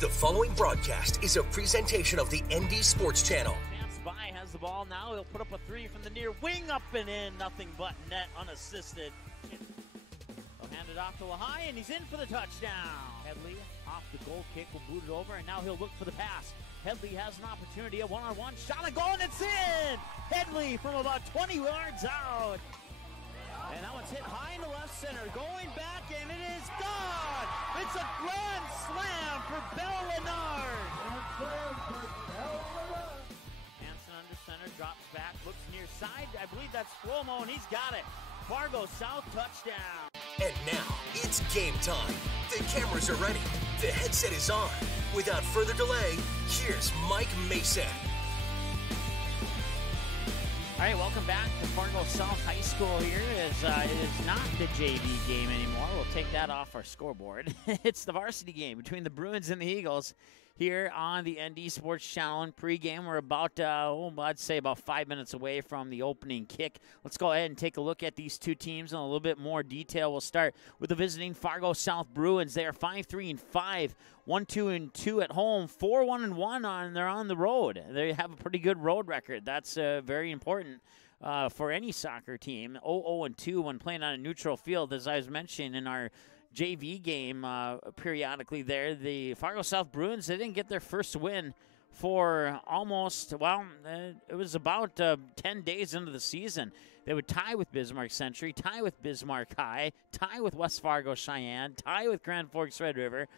The following broadcast is a presentation of the ND Sports Channel. Advance by, has the ball now. He'll put up a three from the near wing, up and in. Nothing but net, unassisted. He'll hand it off to Lehigh, and he's in for the touchdown. Headley off the goal kick, will boot it over, and now he'll look for the pass. Headley has an opportunity, a one-on-one shot, and goal, and it's in! Headley from about 20 yards out. And that one's hit high in the left center, going back, and it is gone! It's a grand slam for Bell Lennard! Hansen under center, drops back, looks near side. I believe that's Flomo, and he's got it. Fargo South touchdown. And now, it's game time. The cameras are ready. The headset is on. Without further delay, here's Mike Mason. All right, welcome back to Fargo South High School here. It is not the JV game anymore. We'll take that off our scoreboard. It's the varsity game between the Bruins and the Eagles here on the ND Sports Channel. In pregame, we're about, I'd say about 5 minutes away from the opening kick. Let's go ahead and take a look at these two teams in a little bit more detail. We'll start with the visiting Fargo South Bruins. They are 5-3-5, 1-2-2 at home, 4-1-1 they're on the road. They have a pretty good road record. That's very important for any soccer team. 0-2 when playing on a neutral field, as I was mentioning in our JV game periodically there. The Fargo South Bruins, they didn't get their first win for almost, it was about 10 days into the season. They would tie with Bismarck Century, tie with Bismarck High, tie with West Fargo Cheyenne, tie with Grand Forks Red River,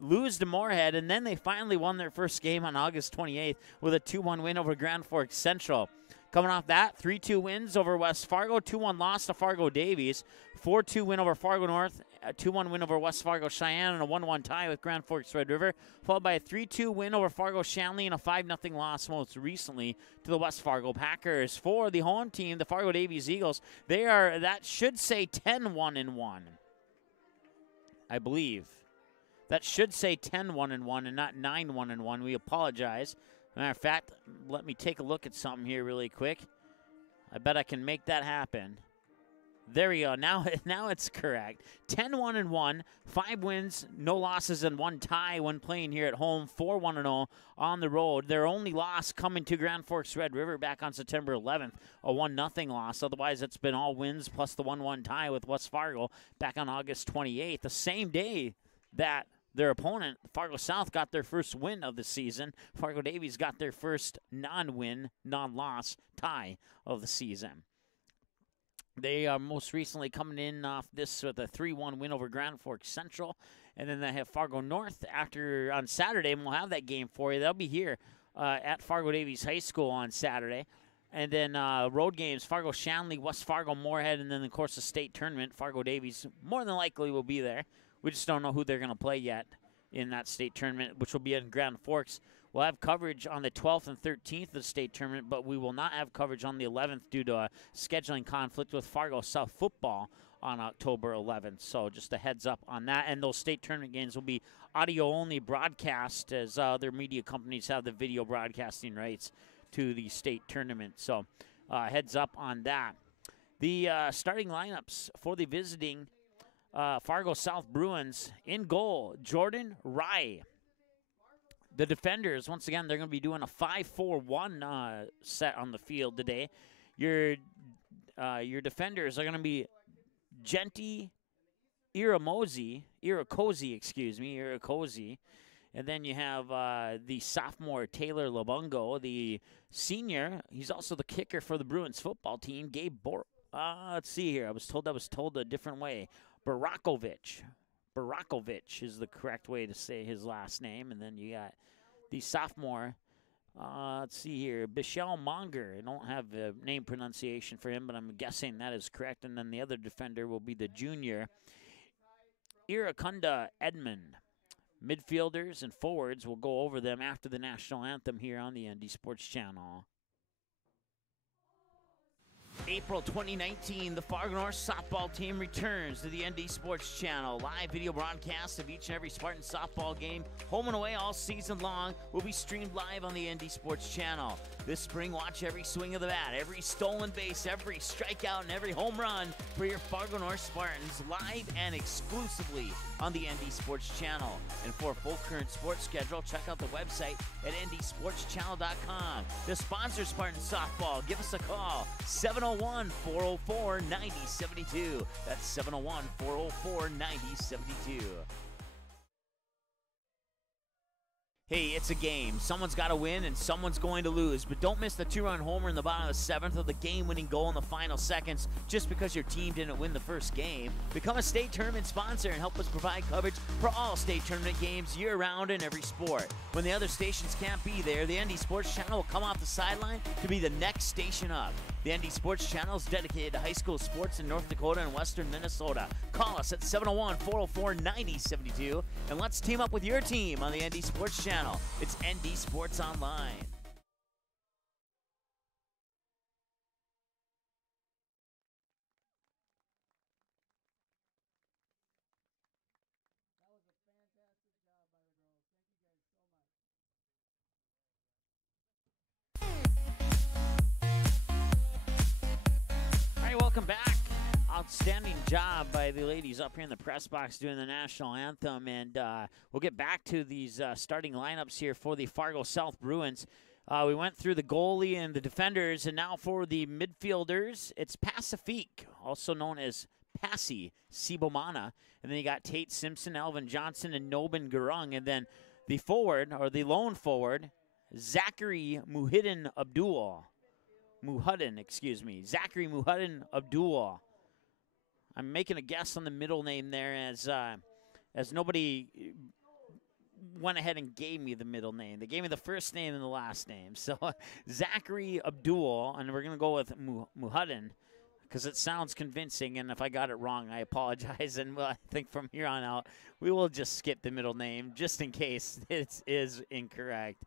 lose to Moorhead, and then they finally won their first game on August 28th with a 2-1 win over Grand Forks Central. Coming off that, 3-2 wins over West Fargo, 2-1 loss to Fargo Davies, 4-2 win over Fargo North, a 2-1 win over West Fargo Cheyenne, and a 1-1 tie with Grand Forks Red River, followed by a 3-2 win over Fargo Shanley and a 5-0 loss most recently to the West Fargo Packers. For the home team, the Fargo Davies Eagles, that should say 10-1-1, I believe. That should say 10-1-1 and not 9-1-1. We apologize. Matter of fact, let me take a look at something here really quick. I bet I can make that happen. There we go. Now it's correct. 10-1-1, 5 wins, no losses, and 1 tie when playing here at home. 4-1-0 on the road. Their only loss coming to Grand Forks Red River back on September 11th, a 1-0 loss. Otherwise, it's been all wins plus the 1-1 tie with West Fargo back on August 28th, the same day that their opponent, Fargo South, got their first win of the season. Fargo Davies got their first non-win, non-loss tie of the season. They are most recently coming in off this with a 3-1 win over Grand Forks Central. And then they have Fargo North on Saturday, and we'll have that game for you. They'll be here at Fargo Davies High School on Saturday. And then road games, Fargo Shanley, West Fargo Moorhead, and then, of course, the state tournament. Fargo Davies more than likely will be there. We just don't know who they're going to play yet in that state tournament, which will be in Grand Forks. We'll have coverage on the 12th and 13th of the state tournament, but we will not have coverage on the 11th due to a scheduling conflict with Fargo South football on October 11th. So just a heads up on that. And those state tournament games will be audio-only broadcast as other media companies have the video broadcasting rights to the state tournament. So heads up on that. The starting lineups for the visiting Fargo South Bruins: in goal, Jordan Rye. The defenders, once again, they're going to be doing a 5-4-1 set on the field today. Your defenders are going to be Genti Irakoze, and then you have the sophomore Taylor Labungo, the senior. He's also the kicker for the Bruins football team, Gabe let's see here. I was told a different way. Barakovic is the correct way to say his last name. And then you got the sophomore, let's see here, Bichelle Monger. I don't have a name pronunciation for him, but I'm guessing that is correct. And then the other defender will be the junior, Irakunda Edmond. Midfielders and forwards, will go over them after the national anthem here on the ND Sports Channel. April 2019, the Fargo North softball team returns to the ND Sports Channel. Live video broadcasts of each and every Spartan softball game, home and away all season long, will be streamed live on the ND Sports Channel. This spring, watch every swing of the bat, every stolen base, every strikeout, and every home run for your Fargo North Spartans live and exclusively on the ND Sports Channel. And for a full current sports schedule, check out the website at ndsportschannel.com. To sponsor Spartan softball, give us a call, 701-404-9072. That's 701-404-9072. Hey, it's a game. Someone's got to win and someone's going to lose. But don't miss the two-run homer in the bottom of the seventh or the game-winning goal in the final seconds just because your team didn't win the first game. Become a state tournament sponsor and help us provide coverage for all state tournament games year-round in every sport. When the other stations can't be there, the ND Sports Channel will come off the sideline to be the next station up. The ND Sports Channel is dedicated to high school sports in North Dakota and western Minnesota. Call us at 701-404-9072 and let's team up with your team on the ND Sports Channel. It's ND Sports Online. All right, welcome back. Outstanding job by the ladies up here in the press box doing the national anthem, and we'll get back to these starting lineups here for the Fargo South Bruins. We went through the goalie and the defenders, and now for the midfielders, it's Pacifique, also known as Passy Sibomana, and then you got Tate Simpson, Alvin Johnson, and Nobin Gurung, and then the forward, or the lone forward, Zachary Muhyiddin Abdul. Zachary Muhyiddin Abdul. I'm making a guess on the middle name there as nobody went ahead and gave me the middle name. They gave me the first name and the last name. So Zachary Abdul, and we're going to go with Muhyiddin because it sounds convincing, and if I got it wrong, I apologize. And I think from here on out, we will just skip the middle name just in case it is incorrect.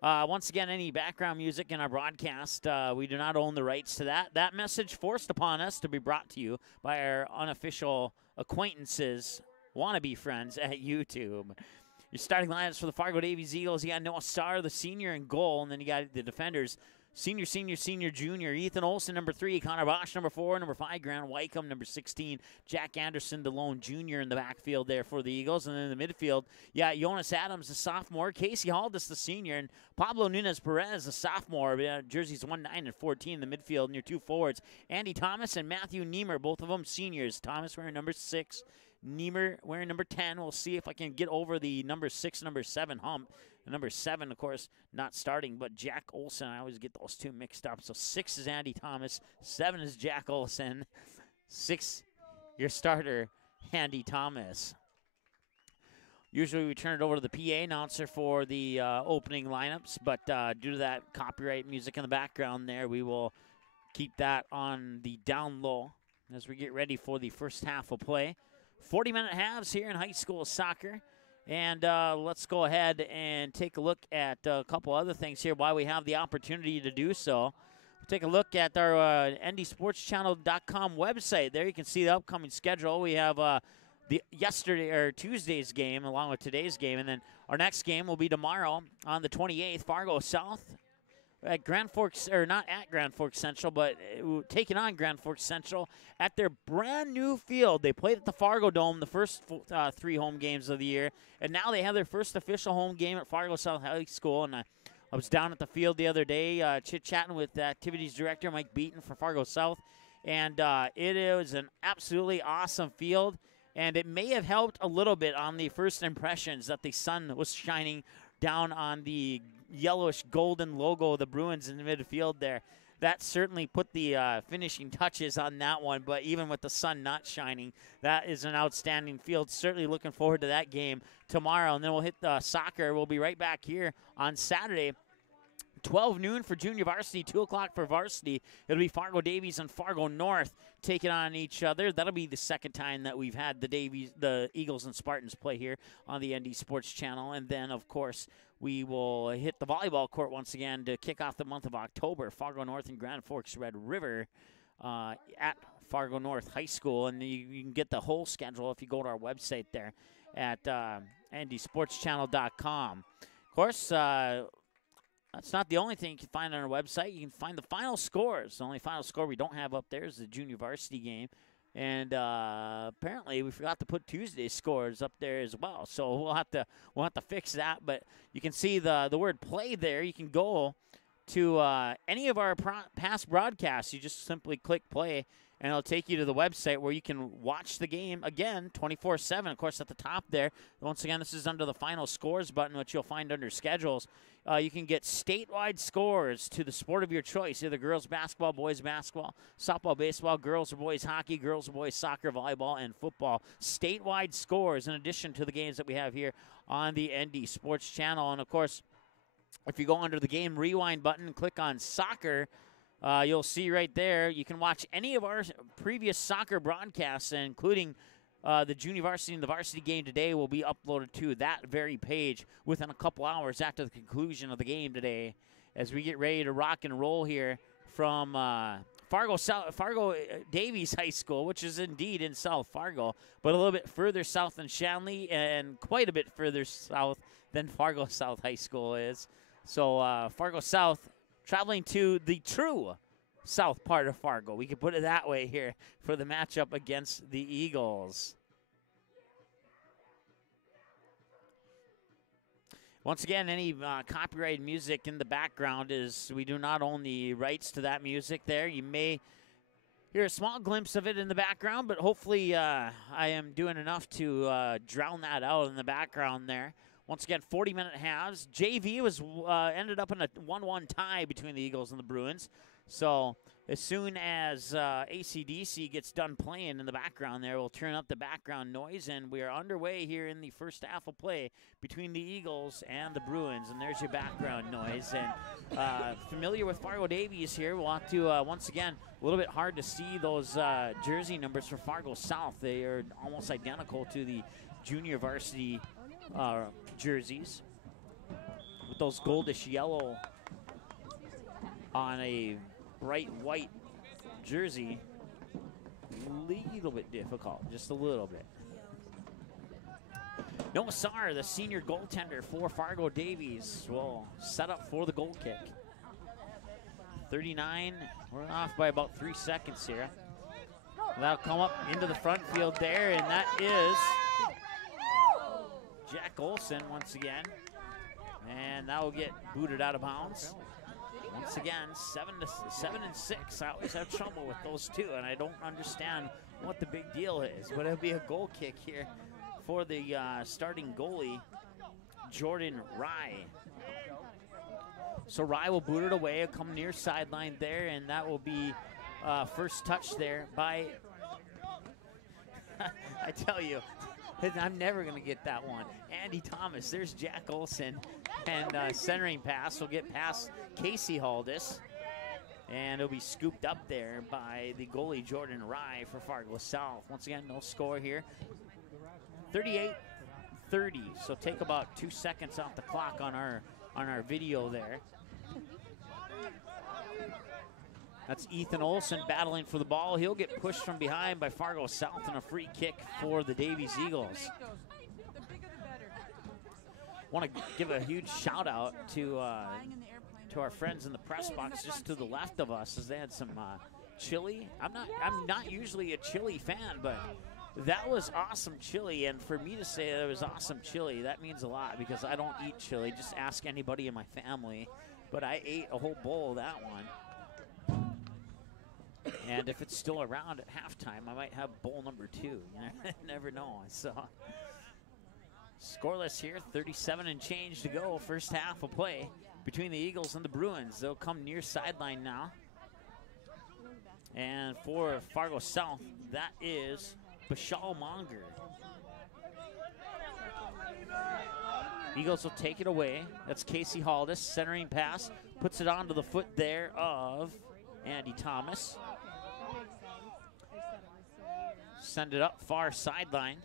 Once again, any background music in our broadcast, we do not own the rights to that. That message forced upon us to be brought to you by our unofficial acquaintances, wannabe friends at YouTube. Your starting lineups for the Fargo Davies Eagles, you got Noah Starr, the senior, in goal, and then you got the defenders, senior, junior, Ethan Olson, number 3, Connor Bosch, number 4, number 5, Grant Wycombe, number 16, Jack Anderson, DeLone Jr. in the backfield there for the Eagles. And then in the midfield, yeah, Jonas Adams, the sophomore, Casey Haldis, the senior, and Pablo Nunez Perez, the sophomore, jerseys 1, 9, and 14 in the midfield, and your two forwards, Andy Thomas and Matthew Niemer, both of them seniors. Thomas wearing number 6, Niemer wearing number 10. We'll see if I can get over the number 6, number 7 hump. And number 7, of course, not starting, but Jack Olson. I always get those two mixed up. So 6 is Andy Thomas, 7 is Jack Olson, 6, your starter, Andy Thomas. Usually we turn it over to the PA announcer for the opening lineups, but due to that copyright music in the background there, we will keep that on the down low as we get ready for the first half of play. 40-minute halves here in high school soccer. And let's go ahead and take a look at a couple other things here while we have the opportunity to do so. We'll take a look at our ndsportschannel.com website. There you can see the upcoming schedule. We have the Tuesday's game along with today's game. And then our next game will be tomorrow on the 28th, Fargo South at Grand Forks, or not at Grand Forks Central, but taking on Grand Forks Central at their brand new field. They played at the Fargo Dome the first 3 home games of the year, and now they have their first official home game at Fargo South High School. And I was down at the field the other day chit-chatting with the activities director, Mike Beaton, for Fargo South, and it is an absolutely awesome field, and it may have helped a little bit on the first impressions that the sun was shining down on the yellowish golden logo of the Bruins in the midfield there. That certainly put the finishing touches on that one, but even with the sun not shining, that is an outstanding field. Certainly looking forward to that game tomorrow, and then we'll hit the soccer. We'll be right back here on Saturday, 12 noon for junior varsity, 2 o'clock for varsity. It'll be Fargo Davies and Fargo North taking on each other. That'll be the second time that we've had the Eagles and Spartans play here on the ND Sports Channel. And then, of course, we will hit the volleyball court once again to kick off the month of October. Fargo North and Grand Forks Red River at Fargo North High School. And you can get the whole schedule if you go to our website there at NDSportsChannel.com. Of course, that's not the only thing you can find on our website. You can find the final scores. The only final score we don't have up there is the junior varsity game. And apparently we forgot to put Tuesday's scores up there as well. So we'll have to fix that. But you can see the word play there. You can go to any of our past broadcasts. You just simply click play, and it'll take you to the website where you can watch the game again 24/7. Of course, at the top there, once again, this is under the final scores button, which you'll find under schedules. You can get statewide scores to the sport of your choice, either girls basketball, boys basketball, softball, baseball, girls or boys hockey, girls or boys soccer, volleyball, and football. Statewide scores in addition to the games that we have here on the ND Sports Channel. And, of course, if you go under the game rewind button and click on soccer, you'll see right there you can watch any of our previous soccer broadcasts, including the junior varsity and the varsity game today will be uploaded to that very page within a couple hours after the conclusion of the game today, as we get ready to rock and roll here from Fargo Davies High School, which is indeed in South Fargo, but a little bit further south than Shanley and quite a bit further south than Fargo South High School is. So Fargo South traveling to the true south part of Fargo. We can put it that way here for the matchup against the Eagles. Once again, any copyrighted music in the background is, we do not own the rights to that music there. You may hear a small glimpse of it in the background, but hopefully I am doing enough to drown that out in the background there. Once again, 40-minute halves. JV was ended up in a 1-1 tie between the Eagles and the Bruins. So as soon as AC/DC gets done playing in the background there, we'll turn up the background noise, and we are underway here in the first half of play between the Eagles and the Bruins. And there's your background noise. And familiar with Fargo Davies here, we'll have to, once again, a little bit hard to see those jersey numbers for Fargo South. They are almost identical to the junior varsity jerseys, with those goldish yellow on a bright white jersey. A little bit difficult, just a little bit. Noah Sarr, the senior goaltender for Fargo Davies, will set up for the goal kick. 39, we're off by about 3 seconds here. That'll come up into the front field there, and that is Jack Olson once again. And that will get booted out of bounds. Once again, 7 and 6. I always have trouble with those two, and I don't understand what the big deal is. But it'll be a goal kick here for the starting goalie, Jordan Rye. So Rye will boot it away. It'll come near sideline there, and that will be first touch there by, I tell you, I'm never going to get that one. Andy Thomas. There's Jack Olson. And centering pass will get past Casey Haldis. And it'll be scooped up there by the goalie, Jordan Rye, for Fargo South. Once again, no score here. 38-30. So take about 2 seconds off the clock on our video there. That's Ethan Olson battling for the ball. He'll get pushed from behind by Fargo South and a free kick for the Davies Eagles. Want to give a huge shout out to our friends in the press box just to the left of us, as they had some chili. I'm not usually a chili fan, but that was awesome chili. And for me to say that it was awesome chili, that means a lot, because I don't eat chili. Just ask anybody in my family. But I ate a whole bowl of that one. And if it's still around at halftime, I might have bowl number 2. You never know. So scoreless here, 37 and change to go. First half of play between the Eagles and the Bruins. They'll come near sideline now. And for Fargo South, that is Bashal Monger. Eagles will take it away. That's Casey Haldis, centering pass. Puts it onto the foot there of Andy Thomas. Send it up far sideline.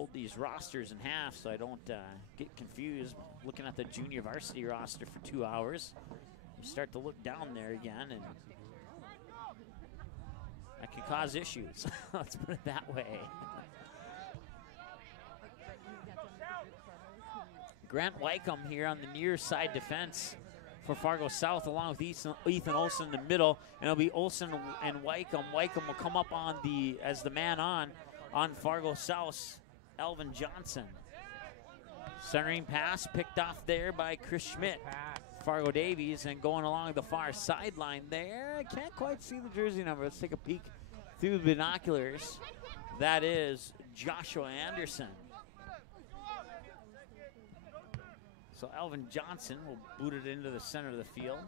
fold these rosters in half so I don't get confused looking at the junior varsity roster for 2 hours. You start to look down there again, and that can cause issues. Let's put it that way. Grant Wycombe here on the near side defense for Fargo South, along with Ethan Olson in the middle, and it'll be Olson and Wycombe. Wycombe will come up on as the man on Fargo South, Elvin Johnson. Centering pass picked off there by Chris Schmidt. Fargo Davies, and going along the far sideline there. I can't quite see the jersey number. Let's take a peek through the binoculars. That is Joshua Anderson. So Elvin Johnson will boot it into the center of the field.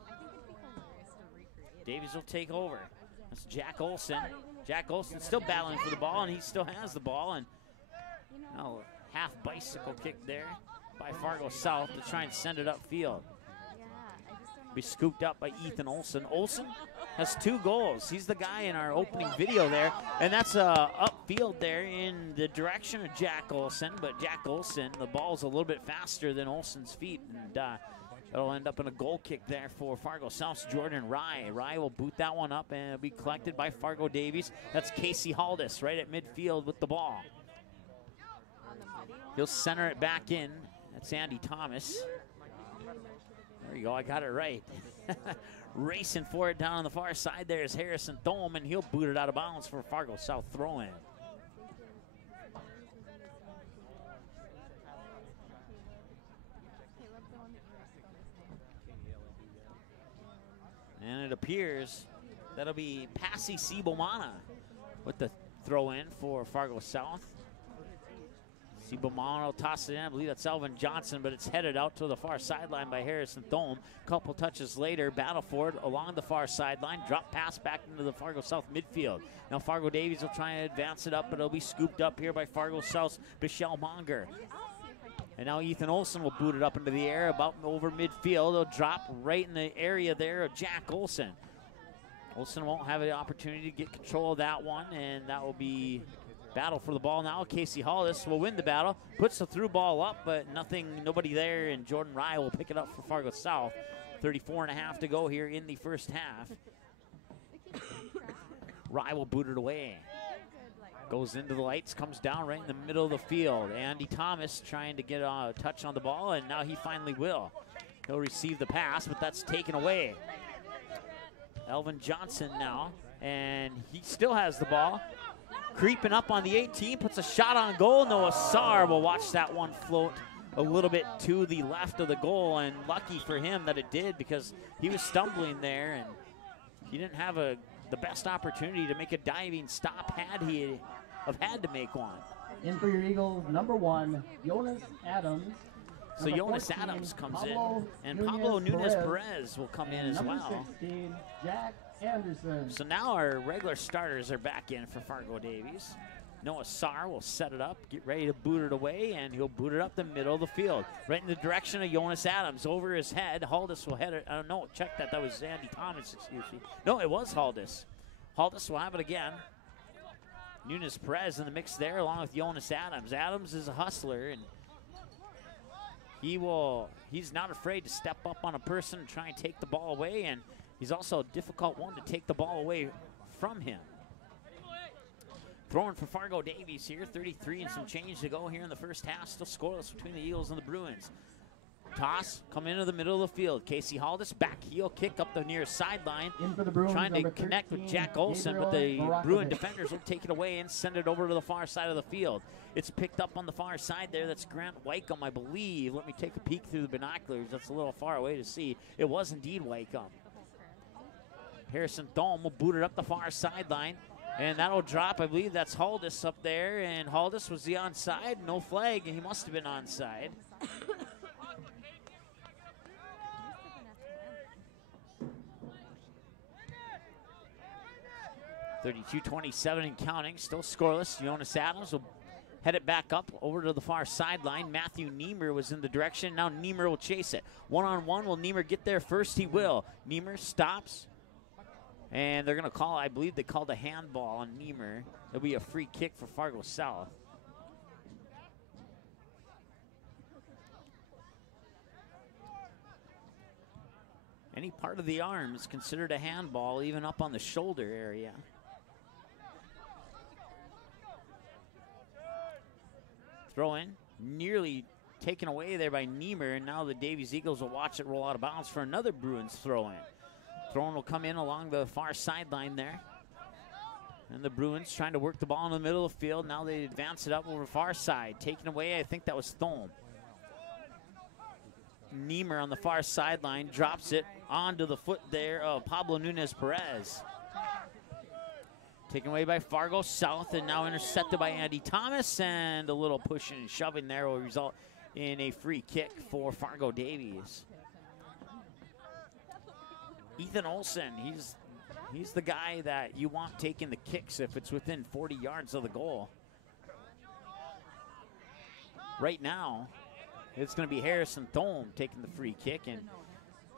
Davies will take over. That's Jack Olson. Jack Olson still battling for the ball, and he still has the ball. And now half bicycle kick there by Fargo South to try and send it upfield. Be scooped up by Ethan Olson. Olson has 2 goals. He's the guy in our opening video there, and that's upfield there in the direction of Jack Olson. But Jack Olson, the ball's a little bit faster than Olson's feet, and it'll end up in a goal kick there for Fargo South's Jordan Rye. Rye will boot that one up, and it'll be collected by Fargo Davies. That's Casey Haldis right at midfield with the ball. He'll center it back in. That's Andy Thomas. There you go, I got it right. Racing for it down on the far side there is Harrison Thome, and he'll boot it out of bounds for Fargo South throw-in. And it appears that'll be Passy Cibomana with the throw-in for Fargo South. Cibomana will toss it in. I believe that's Elvin Johnson, but it's headed out to the far sideline by Harrison Thome. Couple touches later, battle for it along the far sideline. Drop pass back into the Fargo South midfield. Now Fargo Davies will try and advance it up, but it'll be scooped up here by Fargo South's Michelle Monger. And now Ethan Olson will boot it up into the air about over midfield. It'll drop right in the area there of Jack Olson. Olson won't have the opportunity to get control of that one, and that will be battle for the ball now. Casey Hollis will win the battle, puts the through ball up, but nobody there, and Jordan Rye will pick it up for Fargo South. 34.5 to go here in the first half. Rye will boot it away. Goes into the lights, comes down right in the middle of the field. Andy Thomas trying to get a touch on the ball, and now he finally will. He'll receive the pass, but that's taken away. Elvin Johnson now, and he still has the ball. Creeping up on the 18, puts a shot on goal. Noah Sarr will watch that one float a little bit to the left of the goal, and lucky for him that it did, because he was stumbling there, and he didn't have the best opportunity to make a diving stop had he had to make one. In for your Eagles, number 1, Jonas Adams. So Jonas Adams comes in, and Pablo Nunez Perez will come in as well. Number 16, Jack Anderson. So now our regular starters are back in for Fargo Davies. Noah Sarr will set it up, get ready to boot it away, and he'll boot it up the middle of the field, right in the direction of Jonas Adams. Over his head, Haldis will head it. I don't know, check that. That was Andy Thomas, excuse me. No, it was Haldis. Haldis will have it again. Nunez Perez in the mix there, along with Jonas Adams. Adams is a hustler, and he's not afraid to step up on a person and try and take the ball away, and he's also a difficult one to take the ball away from him. Throwing for Fargo Davies here, 33 and some change to go here in the first half. Still scoreless between the Eagles and the Bruins. Toss, come into the middle of the field. Casey Haldis, back heel kick up the near sideline. Trying to connect with Jack Olson, but the Bruin defenders will take it away and send it over to the far side of the field. It's picked up on the far side there. That's Grant Wycombe, I believe. Let me take a peek through the binoculars. That's a little far away to see. It was indeed Wycombe. Harrison Thome will boot it up the far sideline, and that'll drop. I believe that's Haldis up there, and Haldis was the onside. No flag, and he must have been onside. 32-27 and counting, still scoreless. Jonas Adams will head it back up over to the far sideline. Matthew Niemer was in the direction. Now Niemer will chase it. One-on-one, will Niemer get there first? He will. Niemer stops, and they're going to call, I believe they called a handball on Niemer. It'll be a free kick for Fargo South. Any part of the arm is considered a handball, even up on the shoulder area. Throw in, nearly taken away there by Niemer, and now the Davies Eagles will watch it roll out of bounds for another Bruins throw in. Throw-in will come in along the far sideline there. And the Bruins trying to work the ball in the middle of the field. Now they advance it up over far side. Taken away, I think that was Thome. Niemer on the far sideline drops it onto the foot there of Pablo Nunez-Perez. Taken away by Fargo South and now intercepted by Andy Thomas, and a little pushing and shoving there will result in a free kick for Fargo Davies. Ethan Olson, he's the guy that you want taking the kicks if it's within 40 yards of the goal. Right now, it's going to be Harrison Thome taking the free kick, and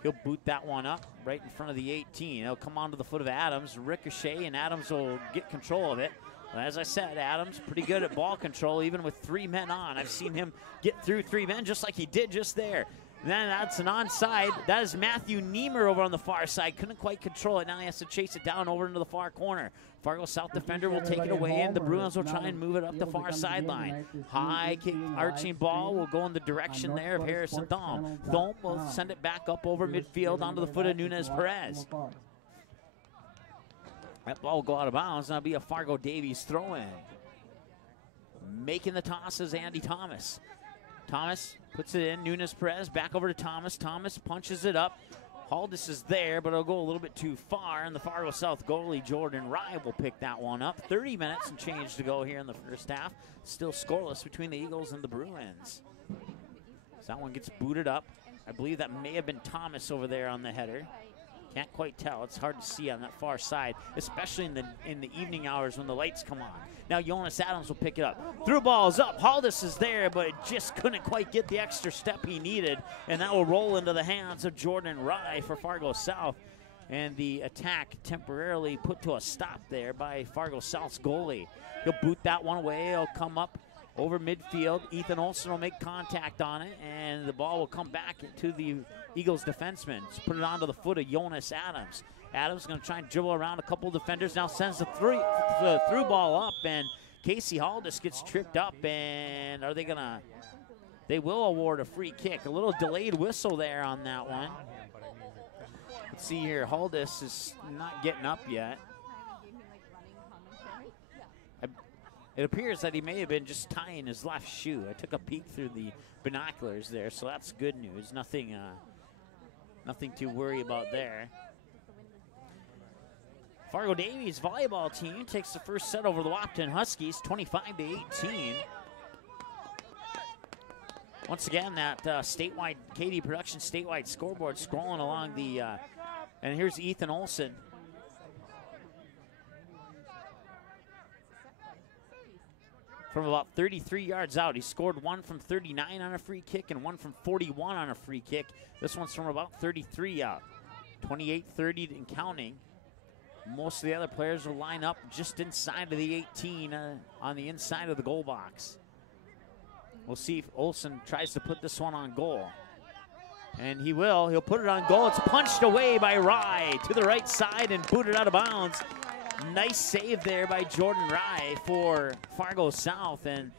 he'll boot that one up right in front of the 18. It'll come onto the foot of Adams, ricochet, and Adams will get control of it. But as I said, Adams pretty good at ball control, even with 3 men on. I've seen him get through 3 men just like he did just there. And then that's an onside. That is Matthew Niemer over on the far side. Couldn't quite control it. Now he has to chase it down over into the far corner. Fargo South defender will take it away, and the Bruins will try and move it up the far sideline. High kick, arching ball will go in the direction there of Harrison Thome. Thome will send it back up over midfield onto the foot of Nunez-Perez. That ball will go out of bounds. That'll be a Fargo Davies throw-in. Making the toss is Andy Thomas. Thomas puts it in. Nunez-Perez back over to Thomas. Thomas punches it up. Haldis is there, but it'll go a little bit too far, and the Fargo South goalie, Jordan Rye, will pick that one up. 30 minutes and change to go here in the first half. Still scoreless between the Eagles and the Bruins. So that one gets booted up. I believe that may have been Thomas over there on the header. Can't quite tell. It's hard to see on that far side, especially in the evening hours when the lights come on. Now Jonas Adams will pick it up. Through ball's up. Haldis is there, but it just couldn't quite get the extra step he needed, and that will roll into the hands of Jordan Rye for Fargo South. And the attack temporarily put to a stop there by Fargo South's goalie. He'll boot that one away. He'll come up over midfield. Ethan Olson will make contact on it, and the ball will come back to the Eagles defenseman. Just put it onto the foot of Jonas Adams. Adams going to try and dribble around a couple defenders. Now sends the through ball up, and Casey Haldis gets tripped up, and are they going to? They will award a free kick. A little delayed whistle there on that one. Let's see here. Haldis is not getting up yet. It appears that he may have been just tying his left shoe. I took a peek through the binoculars there, so that's good news. Nothing to worry about there. Fargo Davies volleyball team takes the first set over the Wapton Huskies, 25-18. Once again, that statewide KD Production statewide scoreboard scrolling along the, and here's Ethan Olson. From about 33 yards out. He scored one from 39 on a free kick and one from 41 on a free kick. This one's from about 33 out. 28-30 and counting. Most of the other players will line up just inside of the 18 on the inside of the goal box. We'll see if Olson tries to put this one on goal. And he will. He'll put it on goal. It's punched away by Rye to the right side and booted out of bounds. Nice save there by Jordan Rye for Fargo South, and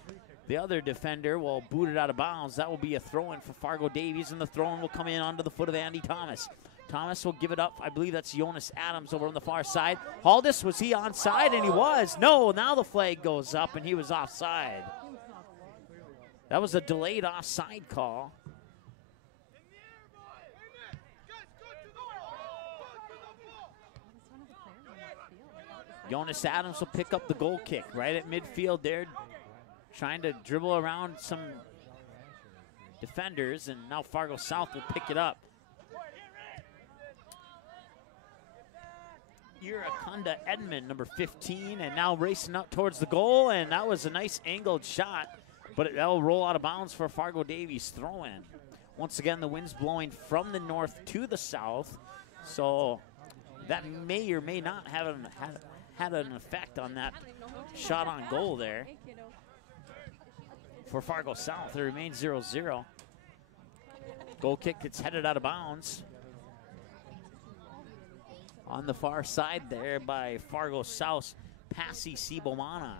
the other defender will boot it out of bounds. That will be a throw-in for Fargo Davies, and the throw-in will come in onto the foot of Andy Thomas. Thomas will give it up. I believe that's Jonas Adams over on the far side. Haldis, was he onside? And he was. No, now the flag goes up, and he was offside. That was a delayed offside call. Jonas Adams will pick up the goal kick right at midfield there, trying to dribble around some defenders, and now Fargo South will pick it up. Irakunda Edmond, number 15, and now racing up towards the goal, and that was a nice angled shot, but that'll roll out of bounds for Fargo Davies throw-in. Once again, the wind's blowing from the north to the south, so that may or may not have had an effect on that shot on goal there. For Fargo South, it remains 0-0. Goal kick gets headed out of bounds. on the far side there by Fargo South, Passy Sibomana.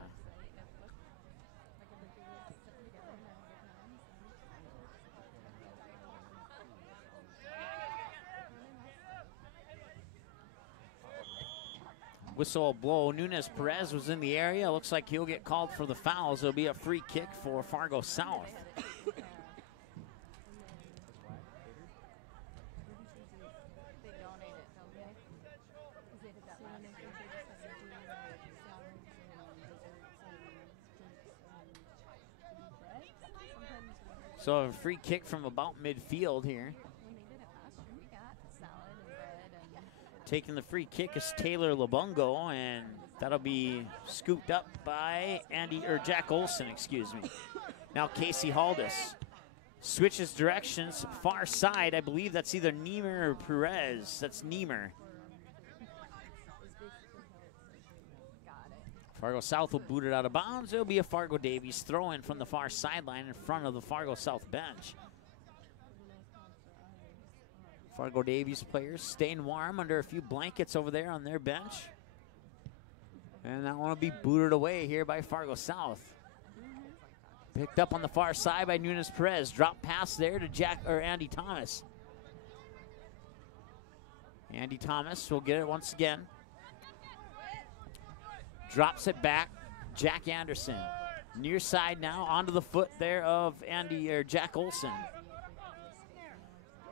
Whistle will blow. Nunez Perez was in the area. Looks like he'll get called for the fouls. It'll be a free kick for Fargo South. So a free kick from about midfield here. Taking the free kick is Taylor Labungo, and that'll be scooped up by Jack Olson, excuse me. Now Casey Haldis switches directions, far side. I believe that's either Niemer or Perez. That's Niemer. Fargo South will boot it out of bounds. It'll be a Fargo Davies throw-in from the far sideline in front of the Fargo South bench. Fargo Davies players staying warm under a few blankets over there on their bench. And that one will be booted away here by Fargo South. Picked up on the far side by Nunez Perez. Drop pass there to Andy Thomas. Andy Thomas will get it once again. Drops it back. Jack Anderson. Near side now onto the foot there of Jack Olson.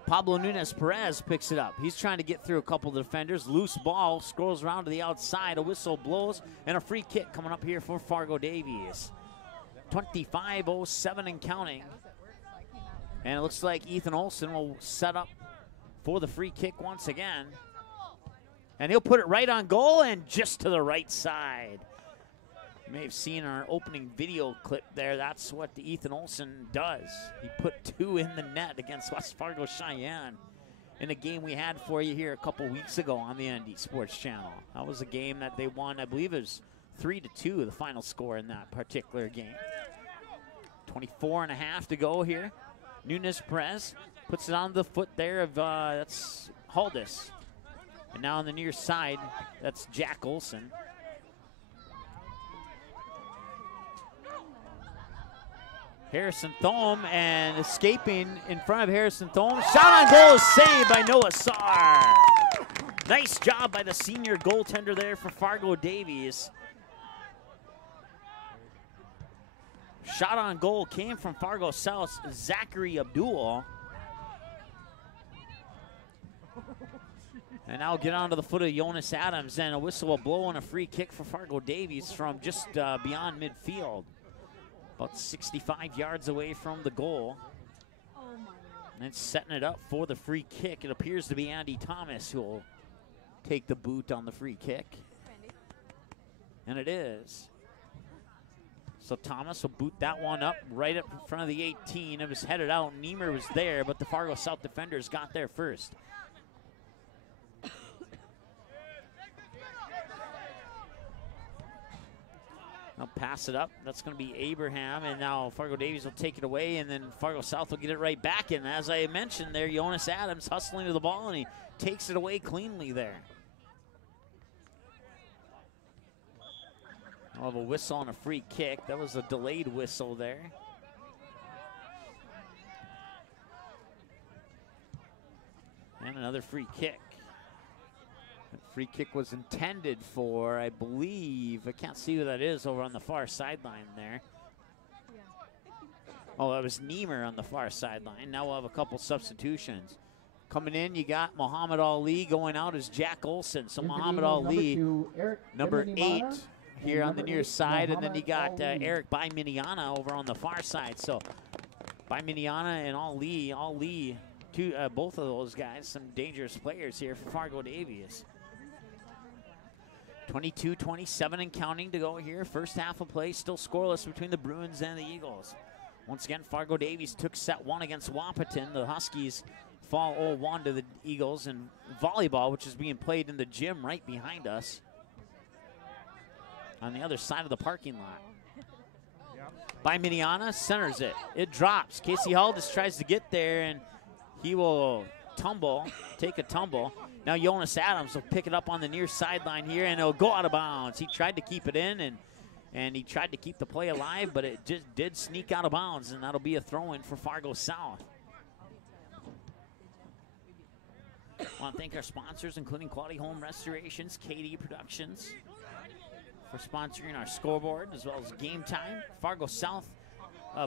Pablo Nunez Perez picks it up. He's trying to get through a couple of defenders. Loose ball, scrolls around to the outside. A whistle blows, and a free kick coming up here for Fargo Davies. 25:07 and counting. And it looks like Ethan Olson will set up for the free kick once again. And he'll put it right on goal and just to the right side. You may have seen our opening video clip there. That's what Ethan Olson does. He put 2 in the net against West Fargo Cheyenne in a game we had for you here a couple weeks ago on the ND Sports Channel. That was a game that they won, I believe it was 3-2, the final score in that particular game. 24.5 to go here. Nunez Perez puts it on the foot there of, that's Haldis. And now on the near side, that's Jack Olson. Harrison Thome, and escaping in front of Harrison Thome. Shot on goal is saved by Noah Saar. Nice job by the senior goaltender there for Fargo Davies. Shot on goal came from Fargo South's Zachary Abdul. And now get onto the foot of Jonas Adams, and a whistle will blow on a free kick for Fargo Davies from just beyond midfield. About 65 yards away from the goal. And it's setting it up for the free kick. It appears to be Andy Thomas who will take the boot on the free kick. And it is. So Thomas will boot that one up right up in front of the 18. It was headed out. Niemer was there, but the Fargo South defenders got there first. I'll pass it up. That's going to be Abraham, and now Fargo Davies will take it away, and then Fargo South will get it right back. And as I mentioned there, Jonas Adams hustling to the ball, and he takes it away cleanly there. I'll have a whistle on a free kick. That was a delayed whistle there. And another free kick. That free kick was intended for, I believe, I can't see who that is over on the far sideline there. Oh, that was Niemer on the far sideline. Now we'll have a couple substitutions. Coming in, you got Muhammad Ali. Going out is Jack Olson. So Muhammad Ali, number 8 here on the near side. And then you got Eric Baiminiana over on the far side. So Baiminiana and Ali, both of those guys, some dangerous players here for Fargo Davies. 22-27 and counting to go here. First half of play, still scoreless between the Bruins and the Eagles. Once again, Fargo Davies took set 1 against Wahpeton. The Huskies fall 0-1 to the Eagles in volleyball, which is being played in the gym right behind us on the other side of the parking lot. Baiminiana centers it. It drops. Casey Haldis tries to get there, and he will tumble, take a tumble. Now Jonas Adams will pick it up on the near sideline here, and it'll go out of bounds. He tried to keep it in, and he tried to keep the play alive, but it just did sneak out of bounds, and that'll be a throw-in for Fargo South. I want to thank our sponsors, including Quality Home Restorations, KD Productions, for sponsoring our scoreboard, as well as Game Time. Fargo South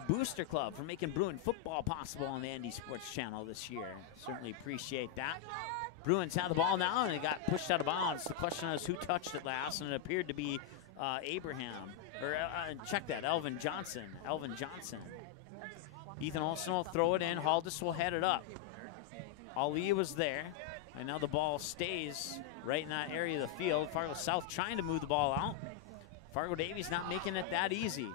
Booster Club for making Bruin football possible on the ND Sports Channel this year. Certainly appreciate that. Bruins have the ball now, and it got pushed out of bounds. The question is who touched it last, and it appeared to be Elvin Johnson. Ethan Olsen will throw it in. Haldis will head it up. Ali was there, and now the ball stays right in that area of the field. Fargo South trying to move the ball out. Fargo Davies not making it that easy.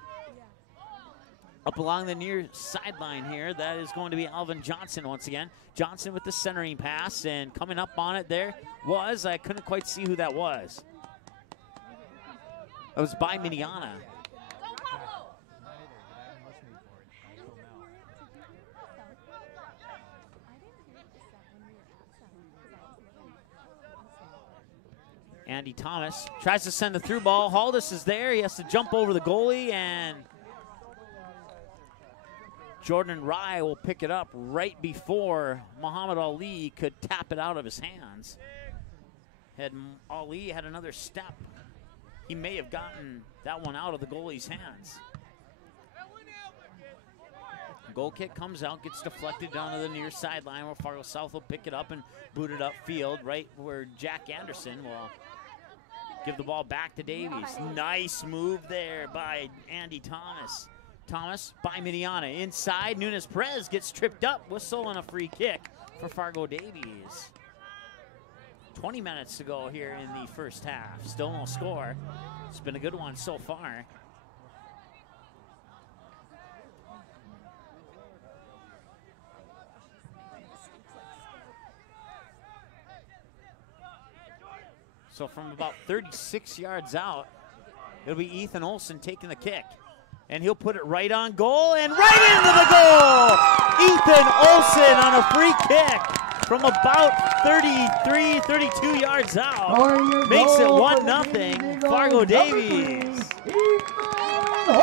Up along the near sideline here, that is going to be Alvin Johnson once again. Johnson with the centering pass, and coming up on it there was, I couldn't quite see who that was. It was by Miniana. Andy Thomas tries to send the through ball. Haldis is there. He has to jump over the goalie, and Jordan Rye will pick it up right before Muhammad Ali could tap it out of his hands. Had Ali had another step, he may have gotten that one out of the goalie's hands. Goal kick comes out, gets deflected down to the near sideline where Fargo South will pick it up and boot it upfield, right where Jack Anderson will give the ball back to Davies. Nice move there by Andy Thomas. Thomas by Mediana. Inside, Nunes Perez gets tripped up. Whistle and a free kick for Fargo Davies. 20 minutes to go here in the first half. Still no score. It's been a good one so far. So from about 36 yards out, it'll be Ethan Olsen taking the kick. And he'll put it right on goal and right into the goal! Ethan Olsen on a free kick from about 33, 32 yards out. Makes it 1-0, Fargo Davies. Ethan Olsen!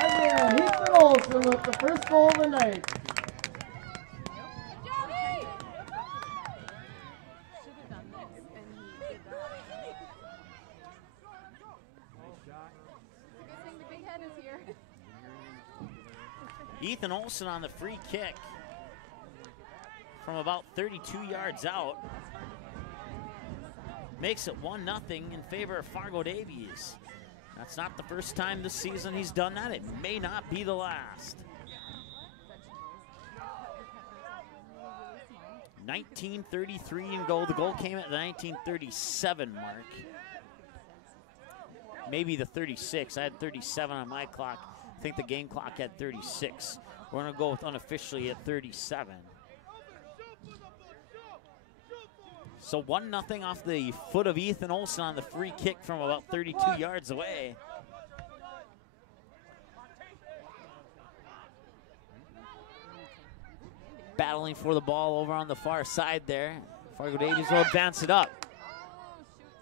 Again, Ethan Olsen with the first goal of the night. Ethan Olsen on the free kick from about 32 yards out. Makes it 1-0 in favor of Fargo Davies. That's not the first time this season he's done that. It may not be the last. 19:33 and goal. The goal came at the 19:37 mark. Maybe the 36. I had 37 on my clock. I think the game clock had 36. We're going to go with unofficially at 37. So 1-0 off the foot of Ethan Olsen on the free kick from about 32 yards away. Battling for the ball over on the far side there. Fargo Davies will advance it up.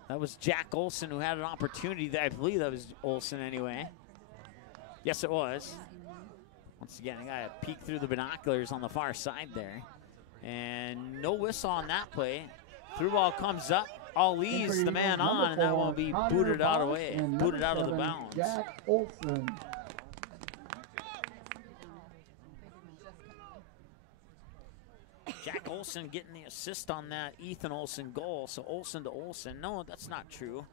That was Jack Olsen who had an opportunity there. I believe that was Olsen anyway. Yes, it was. Once again, I got to peek through the binoculars on the far side there. And no whistle on that play. Through ball comes up. Ali's the man on, and that will be booted out away, booted out of the bounds. Jack Olsen. Jack Olsen getting the assist on that Ethan Olsen goal. So Olsen to Olsen. No, that's not true.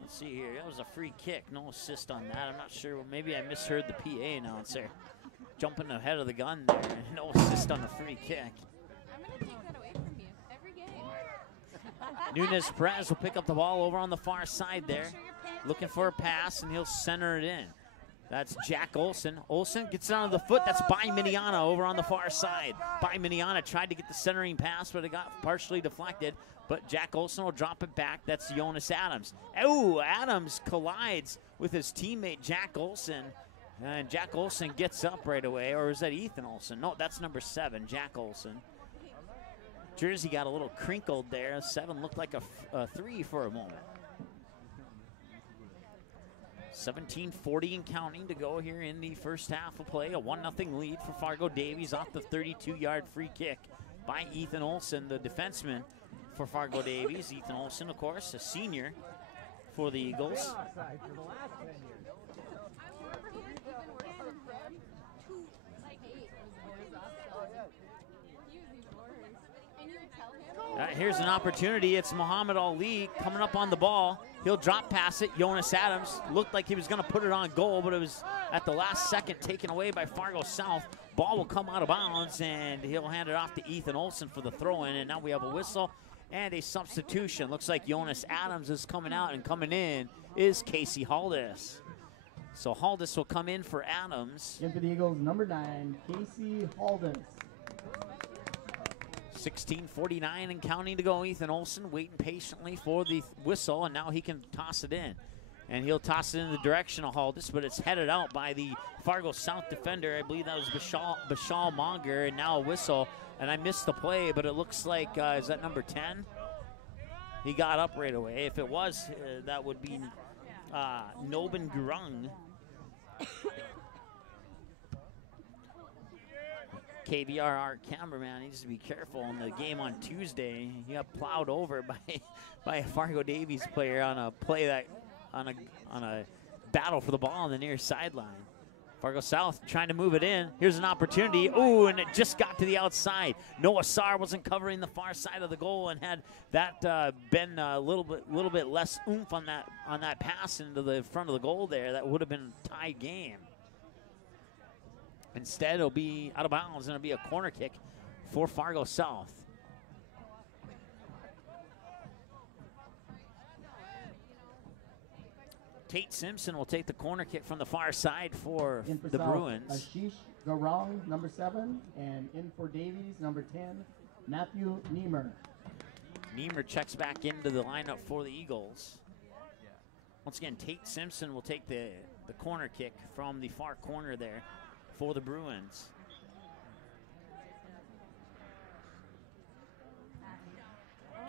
Let's see here. That was a free kick. No assist on that. I'm not sure. Maybe I misheard the PA announcer. Jumping ahead of the gun there. No assist on the free kick. I'm going to take that away from you every game. Nunes Perez will pick up the ball over on the far side there. Looking for a pass, and he'll center it in. That's Jack Olsen. Olsen gets it on the foot. That's by Miniana over on the far side. By Miniana tried to get the centering pass, but it got partially deflected. But Jack Olsen will drop it back. That's Jonas Adams. Oh, Adams collides with his teammate Jack Olsen. And Jack Olson gets up right away, or is that Ethan Olson? No, that's number 7, Jack Olson. Jersey got a little crinkled there. 7 looked like a 3 for a moment. 17:40 and counting to go here in the first half of play. A 1-0 lead for Fargo. Davies off the 32-yard free kick by Ethan Olson, the defenseman for Fargo Davies. Ethan Olson, of course, a senior for the Eagles. Here's an opportunity. It's Muhammad Ali coming up on the ball. He'll drop pass it. Jonas Adams looked like he was going to put it on goal, but it was at the last second taken away by Fargo South. Ball will come out of bounds, and he'll hand it off to Ethan Olson for the throw-in. And now we have a whistle and a substitution. Looks like Jonas Adams is coming out, and coming in is Casey Haldis. So Haldis will come in for Adams. In for the Eagles, number 9, Casey Haldis. 16:49 and counting to go. Ethan Olson waiting patiently for the whistle, and now he can toss it in. And he'll toss it in the direction of Haldis, but it's headed out by the Fargo South defender. I believe that was Bashal Monger, and now a whistle. And I missed the play, but it looks like, is that number 10? He got up right away. If it was, that would be Nobin Grung. KVRR cameraman needs to be careful in the game on Tuesday. He got plowed over by a Fargo Davies player on a play that on a battle for the ball on the near sideline. Fargo South trying to move it in. Here's an opportunity. Ooh, and it just got to the outside. Noah Sarr wasn't covering the far side of the goal, and had that been a little bit less oomph on that pass into the front of the goal there, that would have been a tied game. Instead, it'll be out of bounds, and it'll be a corner kick for Fargo South. Tate Simpson will take the corner kick from the far side for the South, Bruins. Ashish Garang, number 7, and in for Davies, number 10, Matthew Niemer. Niemer checks back into the lineup for the Eagles. Once again, Tate Simpson will take the corner kick from the far corner there for the Bruins.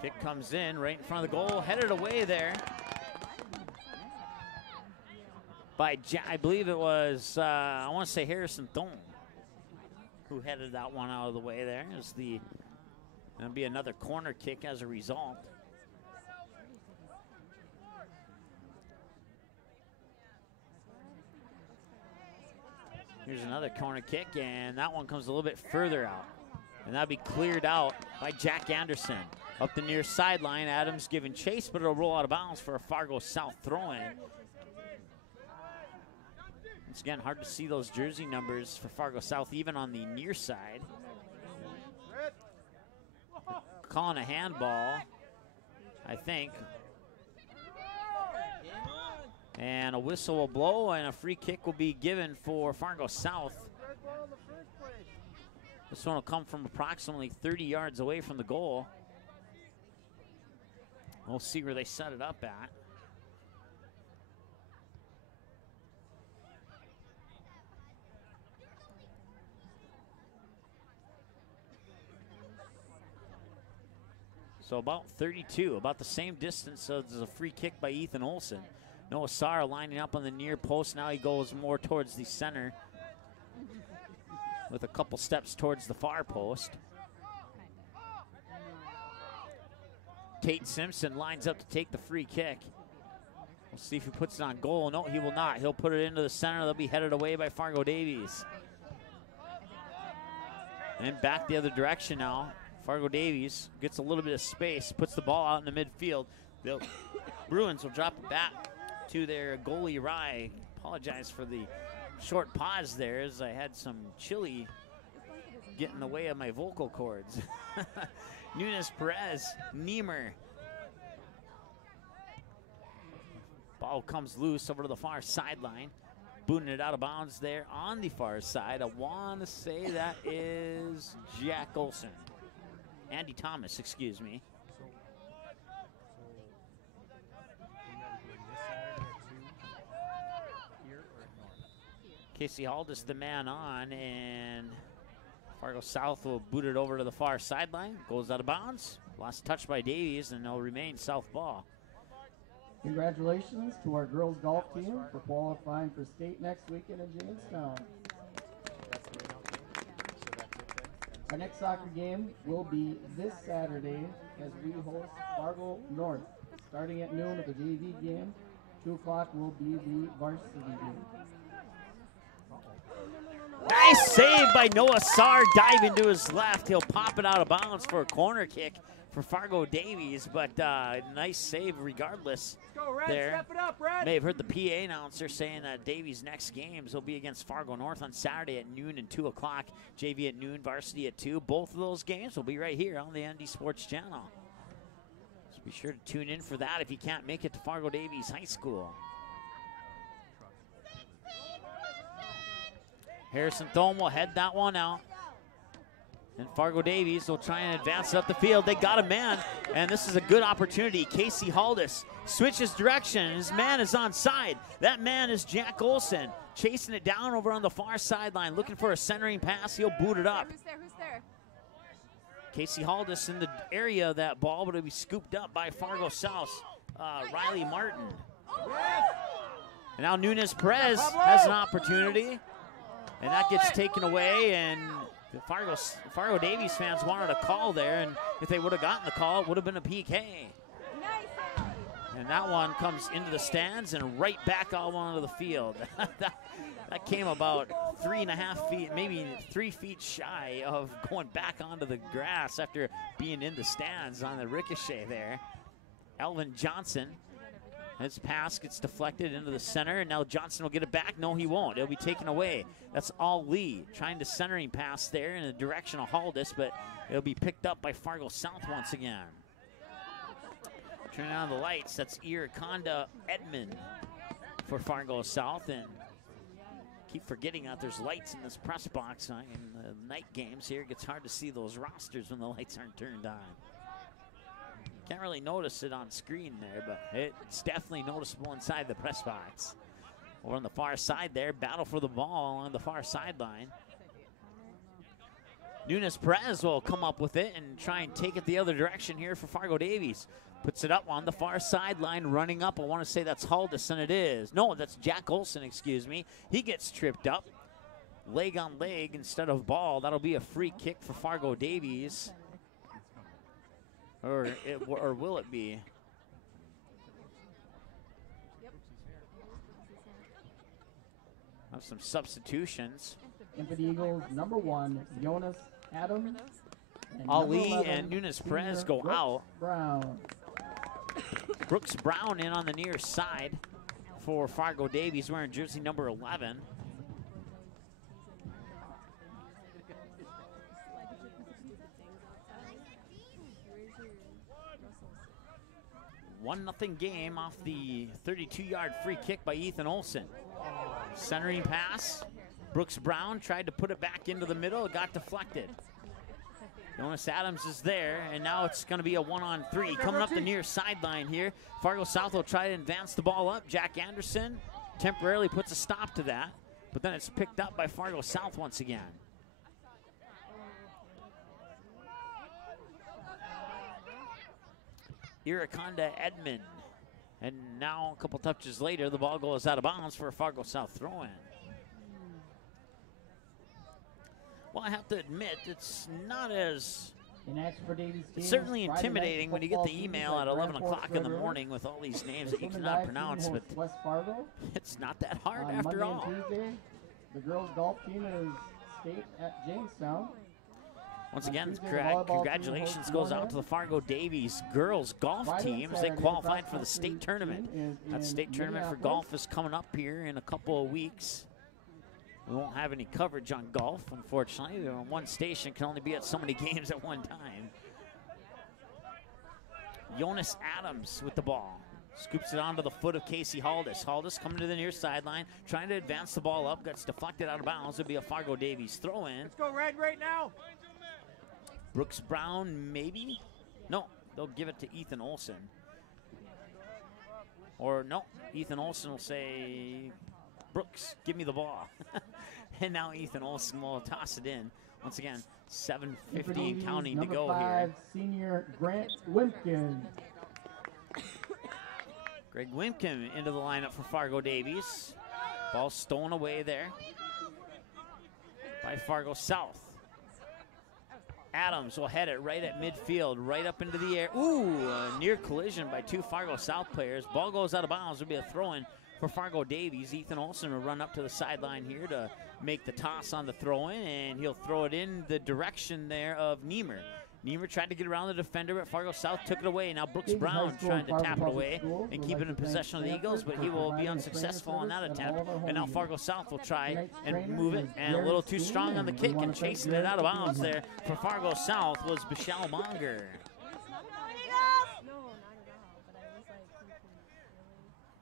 Kick comes in right in front of the goal, headed away there by, I believe it was, I want to say Harrison Thome, who headed that one out of the way there. Going to be another corner kick as a result. Here's another corner kick, and that one comes a little bit further out. And that'll be cleared out by Jack Anderson. Up the near sideline, Adams giving chase, but it'll roll out of bounds for a Fargo South throw-in. Once again, hard to see those jersey numbers for Fargo South, even on the near side. Calling a handball, I think. And a whistle will blow, and a free kick will be given for Fargo South. This one will come from approximately 30 yards away from the goal. We'll see where they set it up at. So about 32, about the same distance as a free kick by Ethan Olson. Noah Sarr lining up on the near post. Now he goes more towards the center with a couple steps towards the far post. Tate Simpson lines up to take the free kick. We'll see if he puts it on goal. No, he will not. He'll put it into the center. They'll be headed away by Fargo Davies. And back the other direction now. Fargo Davies gets a little bit of space, puts the ball out in the midfield. The Bruins will drop it back to their goalie, Rye. Apologize for the short pause there, as I had some chili get in the way of my vocal cords. Nunes, Perez, Niemer. Ball comes loose over to the far sideline. Booting it out of bounds there on the far side. I want to say that is Jack Olson. Andy Thomas, excuse me. Casey Haldis, the man on, and Fargo South will boot it over to the far sideline. Goes out of bounds. Lost touch by Davies, and they'll remain south ball. Congratulations to our girls golf team for qualifying for state next weekend in Jamestown. Our next soccer game will be this Saturday as we host Fargo North. Starting at noon with the JV game, 2 o'clock will be the varsity game. Nice save by Noah Sarr, diving to his left. He'll pop it out of bounds for a corner kick for Fargo Davies, but nice save regardless. Go, Red. There. Step it up, Red. May have heard the PA announcer saying that Davies' next games will be against Fargo North on Saturday at noon and 2 o'clock. JV at noon, varsity at 2. Both of those games will be right here on the ND Sports Channel. So be sure to tune in for that if you can't make it to Fargo Davies High School. Harrison Thome will head that one out. And Fargo Davies will try and advance up the field. They got a man, and this is a good opportunity. Casey Haldis switches direction. His man is onside. That man is Jack Olson, chasing it down over on the far sideline, looking for a centering pass. He'll boot it up. Who's there? Who's there? Casey Haldis in the area of that ball, but it'll be scooped up by Fargo South, Riley Martin. And now Nunez Perez has an opportunity, and that gets taken away, and the Fargo Davies fans wanted a call there, and if they would have gotten the call, it would have been a PK. And that one comes into the stands and right back out onto the field. that came about 3.5 feet, maybe 3 feet shy of going back onto the grass after being in the stands on the ricochet there. Elvin Johnson, his pass gets deflected into the center, and now Johnson will get it back. No, he won't. It'll be taken away. That's all Lee trying to centering pass there in the direction of Haldis, but it'll be picked up by Fargo South once again. Turning on the lights, that's Iraconda Edmond for Fargo South, and keep forgetting that there's lights in this press box in the night games here. It gets hard to see those rosters when the lights aren't turned on. Can't really notice it on screen there, but it's definitely noticeable inside the press box. Over on the far side there, battle for the ball on the far sideline. Nunez Perez will come up with it and try and take it the other direction here for Fargo Davies. Puts it up on the far sideline, running up. I want to say that's Haldis, and it is. No, that's Jack Olson, excuse me. He gets tripped up. Leg on leg instead of ball. That'll be a free kick for Fargo Davies. Or will it be? Have some substitutions. And for the Eagles, number 1, Jonas Adams. And Ali 11, and Nunez Perez senior go out. Brown. Brooks Brown in on the near side for Fargo Davies, wearing jersey number 11. One nothing game off the 32-yard free kick by Ethan Olson. Centering pass. Brooks Brown tried to put it back into the middle. It got deflected. Jonas Adams is there, and now it's going to be a 1-on-3. Coming up the near sideline here. Fargo South will try to advance the ball up. Jack Anderson temporarily puts a stop to that, but then it's picked up by Fargo South once again. Iraconda Edmond. And now a couple touches later, the ball goes out of bounds for a Fargo South throw-in. Well, I have to admit, it's not as... It's certainly intimidating when you get the email at 11 o'clock in the morning with all these names that you cannot pronounce, but it's not that hard after all. Monday and Tuesday, the girls golf team is state at Jamestown. Once again, congratulations goes out to the Fargo Davies girls golf team as they qualified for the state tournament. That state tournament for golf is coming up here in a couple of weeks. We won't have any coverage on golf, unfortunately. One station can only be at so many games at one time. Jonas Adams with the ball. Scoops it onto the foot of Casey Haldis. Haldis coming to the near sideline, trying to advance the ball up. Gets deflected out of bounds. It'll be a Fargo Davies throw-in. Let's go Red right now. Brooks Brown, maybe? No, they'll give it to Ethan Olson. Or no, Ethan Olson will say... Brooks, give me the ball. And now Ethan Olson will toss it in. Once again, 7:50 and counting to go number 5, here. senior Grant Wimpkin. Greg Wimpkin into the lineup for Fargo Davies. Ball stolen away there by Fargo South. Adams will head it right at midfield, right up into the air. Ooh, a near collision by 2 Fargo South players. Ball goes out of bounds. It'll be a throw-in for Fargo Davies. Ethan Olson will run up to the sideline here to make the toss on the throw-in, and he'll throw it in the direction there of Niemer. Niemer tried to get around the defender, but Fargo South took it away. Now Brooks Brown trying to tap it away and keep it in possession of the Eagles, but he will be unsuccessful on that attempt. And now Fargo South will try and move it, and a little too strong on the kick, and chasing it out of bounds there for Fargo South was Bichelle Monger.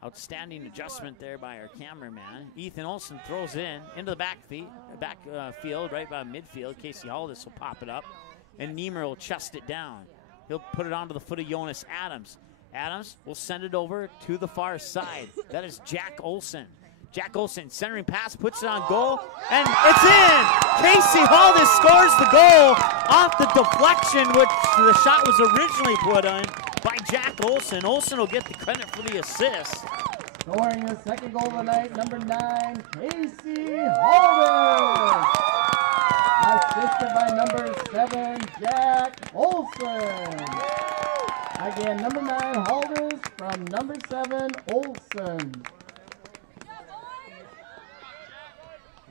Outstanding adjustment there by our cameraman. Ethan Olson throws it into the backfield, right by midfield. Casey Hollis will pop it up, and Niemer will chest it down. He'll put it onto the foot of Jonas Adams. Adams will send it over to the far side. That is Jack Olson. Jack Olson centering pass, puts it on goal, and it's in! Casey Hollis scores the goal off the deflection, which the shot was originally put on by Jack Olson. Olson will get the credit for the assist. Scoring the second goal of the night, number 9, Casey Holden. Assisted by number 7, Jack Olson. Again, number 9, Holden from number 7, Olson.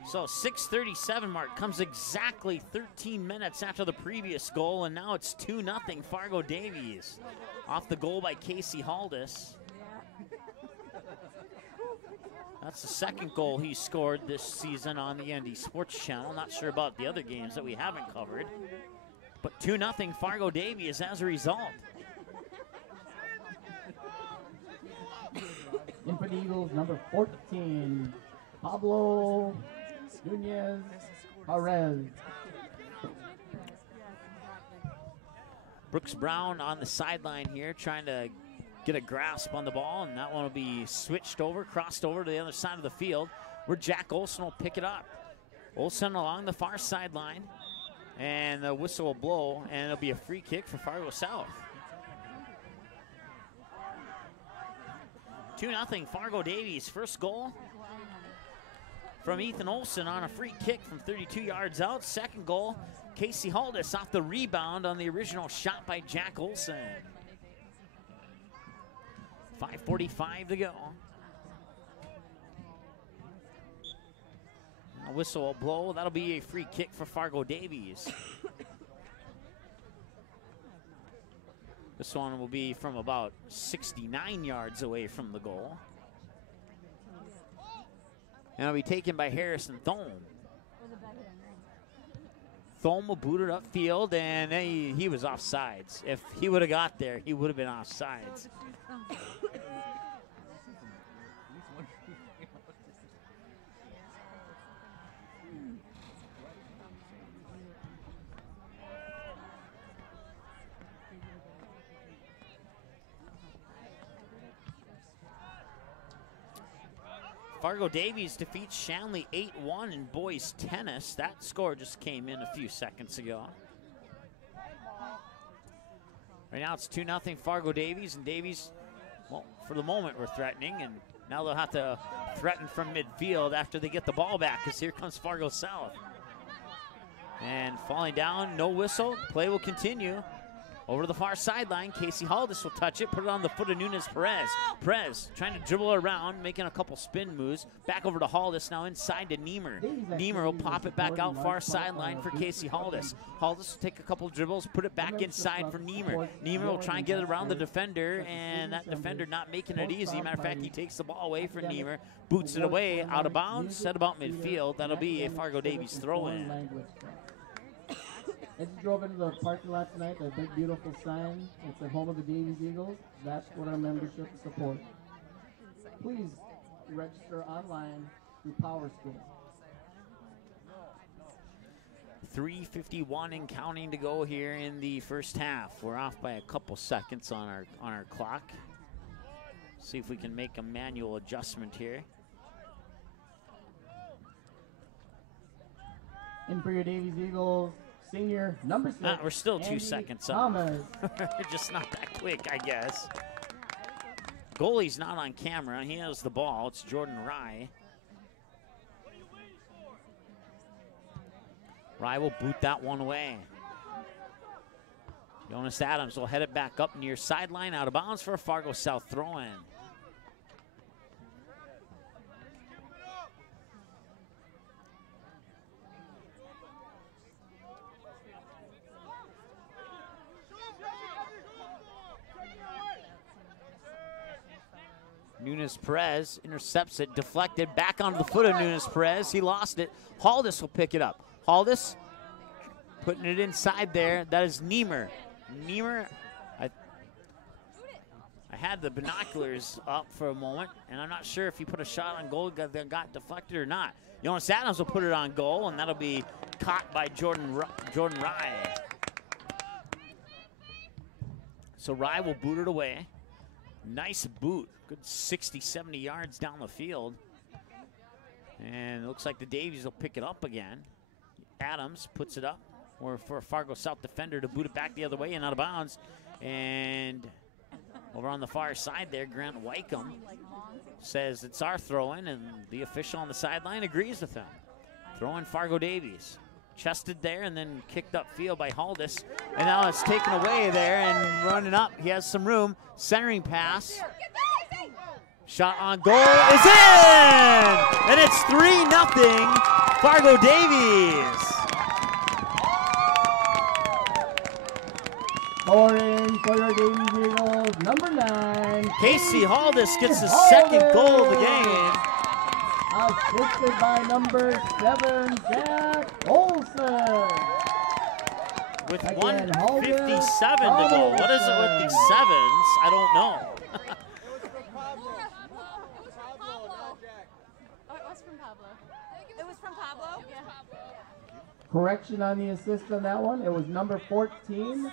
So 6:37 mark comes exactly 13 minutes after the previous goal, and now it's 2-0 Fargo Davies. Off the goal by Casey Haldis. That's the second goal he scored this season on the ND Sports Channel. Not sure about the other games that we haven't covered. But 2-0 Fargo Davies as a result. Infant Eagles, number 14, Pablo Nunez Perez. Brooks Brown on the sideline here, trying to get a grasp on the ball, and that one will be switched over, crossed over to the other side of the field, where Jack Olson will pick it up. Olson along the far sideline, and the whistle will blow, and it'll be a free kick for Fargo South. 2-0 Fargo Davies. First goal from Ethan Olson on a free kick from 32 yards out. Second goal, Casey Haldis off the rebound on the original shot by Jack Olson. 5:45 to go. A whistle will blow. That'll be a free kick for Fargo Davies. This one will be from about 69 yards away from the goal. And it'll be taken by Harrison Thome. Thome will boot it upfield, and he was offsides. If he would have got there, he would have been offsides. Fargo Davies defeats Shanley 8-1 in boys tennis. That score just came in a few seconds ago. Right now it's 2-0 Fargo Davies, and Davies, well, for the moment we're threatening, and now they'll have to threaten from midfield after they get the ball back, because here comes Fargo South. And falling down, no whistle, play will continue. Over to the far sideline, Casey Haldis will touch it, put it on the foot of Nunez Perez. Perez trying to dribble around, making a couple spin moves. Back over to Haldis, now inside to Niemer. Niemer will pop it back out far sideline for Casey Haldis. Haldis will take a couple dribbles, put it back inside for Niemer. Niemer will try and get it around the defender, and that defender not making it easy. Matter of fact, he takes the ball away from Niemer, boots it away, out of bounds, set about midfield. That'll be a Fargo Davies throw-in. As you drove into the parking lot tonight, that big beautiful sign, it's the home of the Davies Eagles. That's what our membership support. Please register online through Power School. 3:51 and counting to go here in the first half. We're off by a couple seconds on our clock. See if we can make a manual adjustment here. In for your Davies Eagles, senior number 6. We're still 2 Andy seconds up. Thomas. They're just not that quick, I guess. Goalie's not on camera. He has the ball. It's Jordan Rye. Rye will boot that one away. Jonas Adams will head it back up near sideline, out of bounds for a Fargo South throw-in. Nunes Perez intercepts it, deflected, back onto the foot of Nunes Perez. He lost it. Haldis will pick it up. Haldis putting it inside there. That is Niemer. Niemer, I had the binoculars up for a moment, and I'm not sure if he put a shot on goal that got deflected or not. Jonas Adams will put it on goal, and that'll be caught by Jordan Rye. So Rye will boot it away. Nice boot. Good 60, 70 yards down the field. And it looks like the Davies will pick it up again. Adams puts it up for a Fargo South defender to boot it back the other way and out of bounds. And over on the far side there, Grant Wycombe says it's our throw-in, and the official on the sideline agrees with him. Throw-in Fargo Davies. Chested there and then kicked upfield by Haldis. And now it's taken away there and running up. He has some room. Centering pass. Shot on goal is in! And it's 3-0 Fargo Davies. Scoring for your Davies Eagles, number 9. Casey Haldis gets the second goal of the game. Assisted by number 7, Jack Olson. With Again, 1:57 to Haldis. go. What is it with these sevens? I don't know. It was from Pablo. Yeah. Correction on the assist on that one. It was number 14,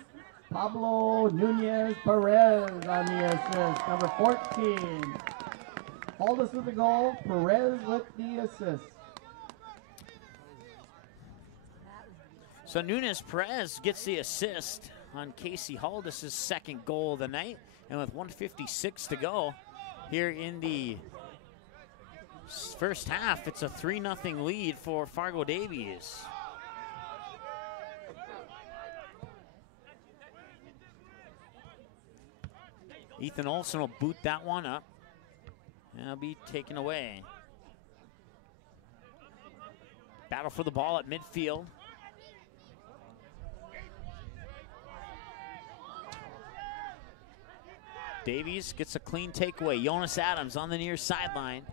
Pablo Nunez Perez on the assist. Number 14. Haldis with the goal, Perez with the assist. So Nunes Perez gets the assist on Casey Haldis' second goal of the night. And with 1:56 to go here in the first half, it's a 3-0 lead for Fargo Davies. Ethan Olson will boot that one up. And it'll be taken away. Battle for the ball at midfield. Davies gets a clean takeaway. Jonas Adams on the near sideline.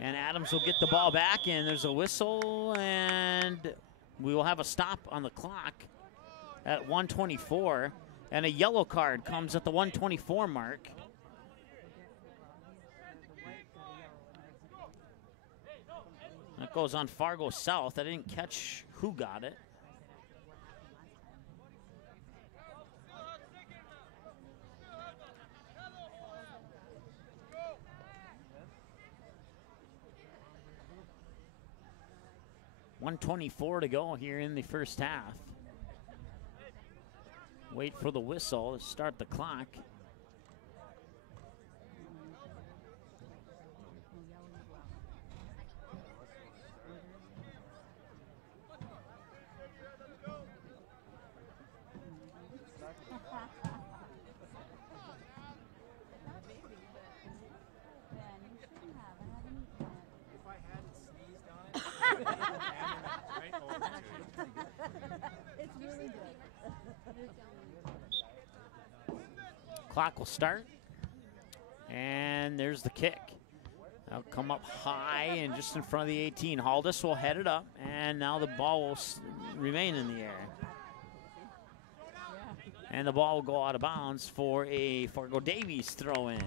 And Adams will get the ball back, and there's a whistle, and we will have a stop on the clock at 1:24. And a yellow card comes at the 1:24 mark. That goes on Fargo South. I didn't catch who got it. .124 to go here in the first half. Wait for the whistle to start the clock. Clock will start, and there's the kick. That'll come up high and just in front of the 18. Haldis will head it up, and now the ball will remain in the air. And the ball will go out of bounds for a Fargo Davies throw-in.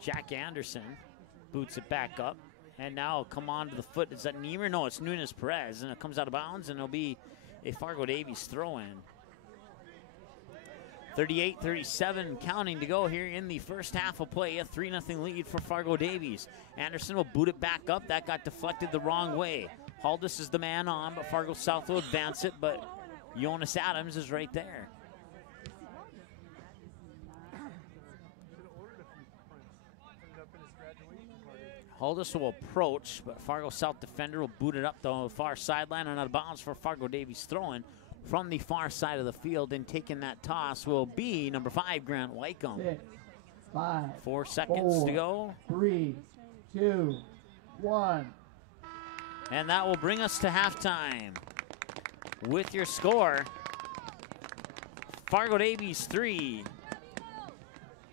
Jack Anderson boots it back up. And now come on to the foot. Is that Niemer? No, it's Nunes Perez. And it comes out of bounds, and it'll be a Fargo Davies throw-in. 38-37 counting to go here in the first half of play. A 3-0 lead for Fargo Davies. Anderson will boot it back up. That got deflected the wrong way. Haldus is the man on, but Fargo South will advance it, but Jonas Adams is right there. Haldus will approach, but Fargo South defender will boot it up the far sideline and out of bounds for Fargo Davies throwing from the far side of the field, and taking that toss will be number 5, Grant Wycombe. 6, 5, 4 seconds 4, to go. 3, 2, 1. And that will bring us to halftime. With your score, Fargo Davies 3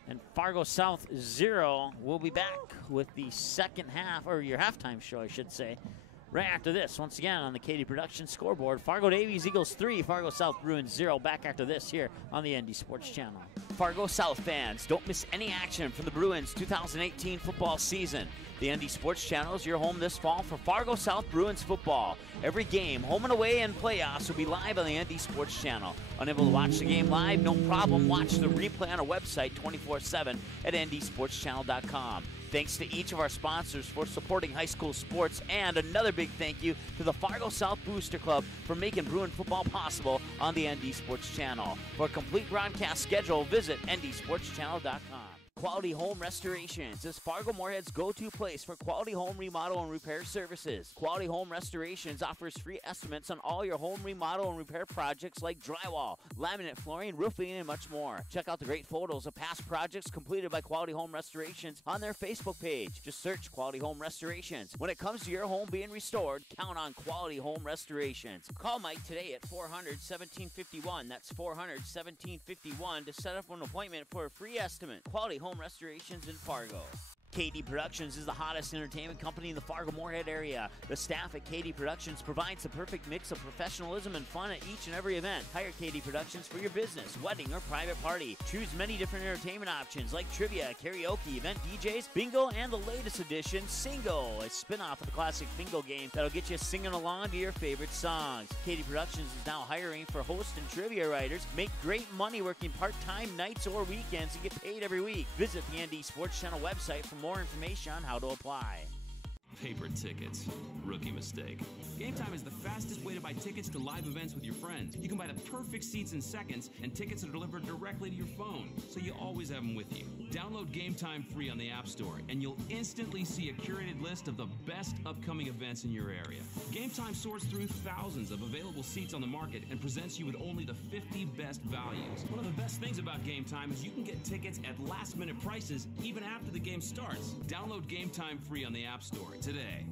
and Fargo South 0. We'll be back with the second half, or your halftime show, I should say, right after this. Once again on the KD Production scoreboard, Fargo Davies Eagles 3, Fargo South Bruins 0. Back after this here on the ND Sports Channel. Fargo South fans, don't miss any action from the Bruins 2018 football season. The ND Sports Channel is your home this fall for Fargo South Bruins football. Every game, home and away, and playoffs will be live on the ND Sports Channel. Unable to watch the game live? No problem. Watch the replay on our website 24/7 at ndsportschannel.com. Thanks to each of our sponsors for supporting high school sports, and another big thank you to the Fargo South Booster Club for making Bruin football possible on the ND Sports Channel. For a complete broadcast schedule, visit ndsportschannel.com. Quality Home Restorations is Fargo Moorhead's go-to place for quality home remodel and repair services. Quality Home Restorations offers free estimates on all your home remodel and repair projects like drywall, laminate flooring, roofing, and much more. Check out the great photos of past projects completed by Quality Home Restorations on their Facebook page. Just search Quality Home Restorations. When it comes to your home being restored, count on Quality Home Restorations. Call Mike today at 400-1751. That's 400-1751 to set up an appointment for a free estimate. Quality Home Restorations in Fargo. KD Productions is the hottest entertainment company in the Fargo-Moorhead area. The staff at KD Productions provides the perfect mix of professionalism and fun at each and every event. Hire KD Productions for your business, wedding, or private party. Choose many different entertainment options like trivia, karaoke, event DJs, bingo, and the latest edition, Singo, a spin-off of the classic bingo game that'll get you singing along to your favorite songs. KD Productions is now hiring for host and trivia writers. Make great money working part-time nights or weekends and get paid every week. Visit the ND Sports Channel website for more information on how to apply. Paper tickets. Rookie mistake. Game Time is the fastest way to buy tickets to live events with your friends. You can buy the perfect seats in seconds, and tickets are delivered directly to your phone, so you always have them with you. Download Game Time free on the App Store, and you'll instantly see a curated list of the best upcoming events in your area. Game Time sorts through thousands of available seats on the market and presents you with only the 50 best values. One of the best things about Game Time is you can get tickets at last-minute prices even after the game starts. Download Game Time free on the App Store today.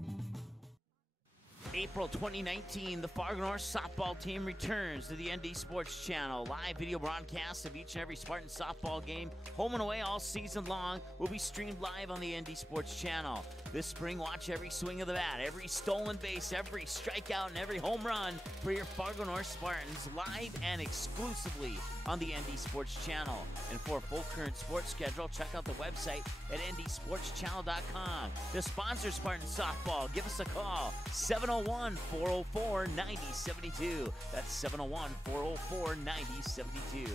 April 2019, the Fargo North softball team returns to the ND Sports Channel. Live video broadcasts of each and every Spartan softball game, home and away all season long, will be streamed live on the ND Sports Channel. This spring, watch every swing of the bat, every stolen base, every strikeout, and every home run for your Fargo North Spartans, live and exclusively on the ND Sports Channel. And for a full current sports schedule, check out the website at ndsportschannel.com. To sponsor Spartan softball, give us a call, 701-404-9072. That's 701-404-9072.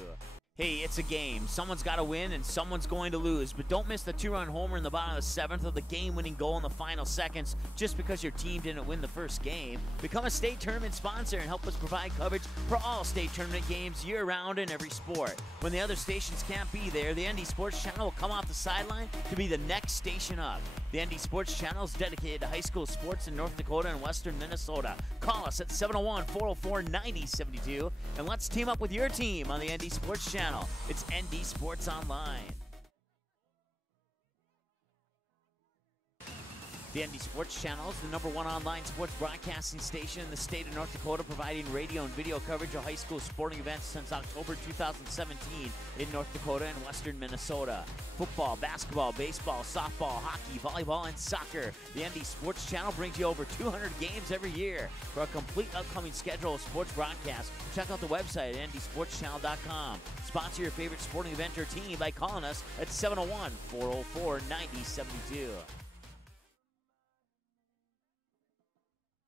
Hey, it's a game. Someone's got to win and someone's going to lose. But don't miss the two-run homer in the bottom of the seventh or the game-winning goal in the final seconds just because your team didn't win the first game. Become a state tournament sponsor and help us provide coverage for all state tournament games year-round in every sport. When the other stations can't be there, the ND Sports Channel will come off the sideline to be the next station up. The ND Sports Channel is dedicated to high school sports in North Dakota and western Minnesota. Call us at 701-404-9072 and let's team up with your team on the ND Sports Channel. It's ND Sports Online. The ND Sports Channel is the #1 online sports broadcasting station in the state of North Dakota, providing radio and video coverage of high school sporting events since October 2017 in North Dakota and western Minnesota. Football, basketball, baseball, softball, hockey, volleyball, and soccer. The ND Sports Channel brings you over 200 games every year. For a complete upcoming schedule of sports broadcasts, check out the website at ndsportschannel.com. Sponsor your favorite sporting event or team by calling us at 701-404-9072.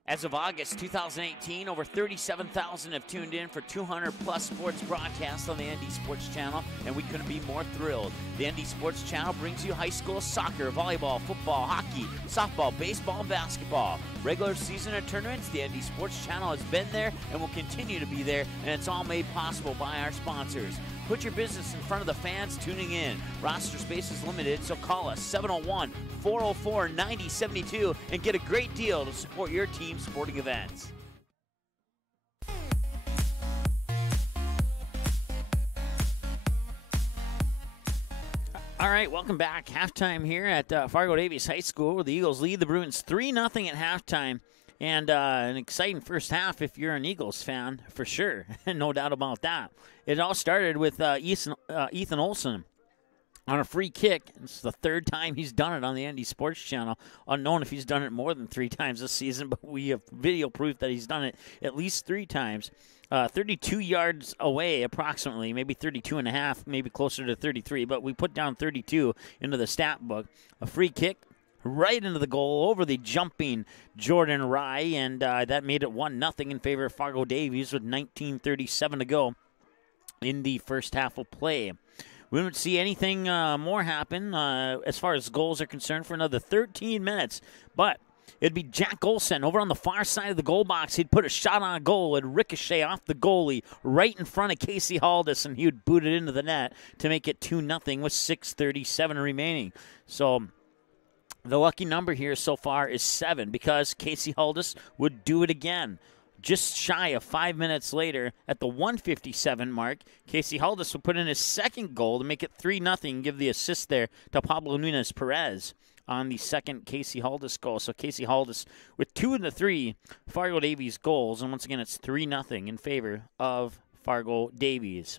As of August 2018, over 37,000 have tuned in for 200-plus sports broadcasts on the ND Sports Channel, and we couldn't be more thrilled. The ND Sports Channel brings you high school soccer, volleyball, football, hockey, softball, baseball, and basketball. Regular season and tournaments, the ND Sports Channel has been there and will continue to be there, and it's all made possible by our sponsors. Put your business in front of the fans tuning in. Roster space is limited, so call us 701-404-9072 and get a great deal to support your team's sporting events. All right, welcome back. Halftime here at Fargo Davies High School, where the Eagles lead the Bruins 3-0 at halftime. And an exciting first half if you're an Eagles fan, for sure. No doubt about that. It all started with Ethan Olson on a free kick. It's the third time he's done it on the ND Sports Channel. Unknown if he's done it more than 3 times this season, but we have video proof that he's done it at least 3 times. 32 yards away, approximately, maybe 32 and a half, maybe closer to 33, but we put down 32 into the stat book. A free kick right into the goal over the jumping Jordan Rye, and that made it 1-0 in favor of Fargo Davies with 19:37 to go in the first half of play. We don't see anything more happen as far as goals are concerned for another 13 minutes, but it'd be Jack Olsen over on the far side of the goal box. He'd put a shot on goal. It'd ricochet off the goalie right in front of Casey Haldis, and he would boot it into the net to make it 2-0 with 6:37 remaining. So the lucky number here so far is 7 because Casey Haldis would do it again. Just shy of 5 minutes later, at the 1:57 mark, Casey Haldis would put in his second goal to make it 3-0 and give the assist there to Pablo Nunez Perez on the second Casey Haldis goal. So Casey Haldis with 2 of the 3 Fargo Davies goals, and once again it's 3-0 in favor of Fargo Davies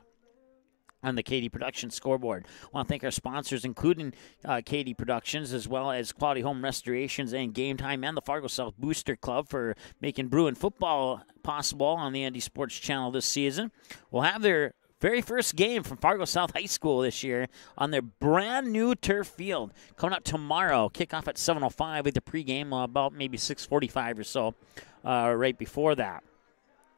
on the KD Productions scoreboard. I want to thank our sponsors, including KD Productions, as well as Quality Home Restorations and Game Time and the Fargo South Booster Club for making Bruin football possible on the ND Sports Channel this season. We'll have their very first game from Fargo South High School this year on their brand new turf field coming up tomorrow. Kickoff at 7:05 with the pregame about maybe 6:45 or so right before that.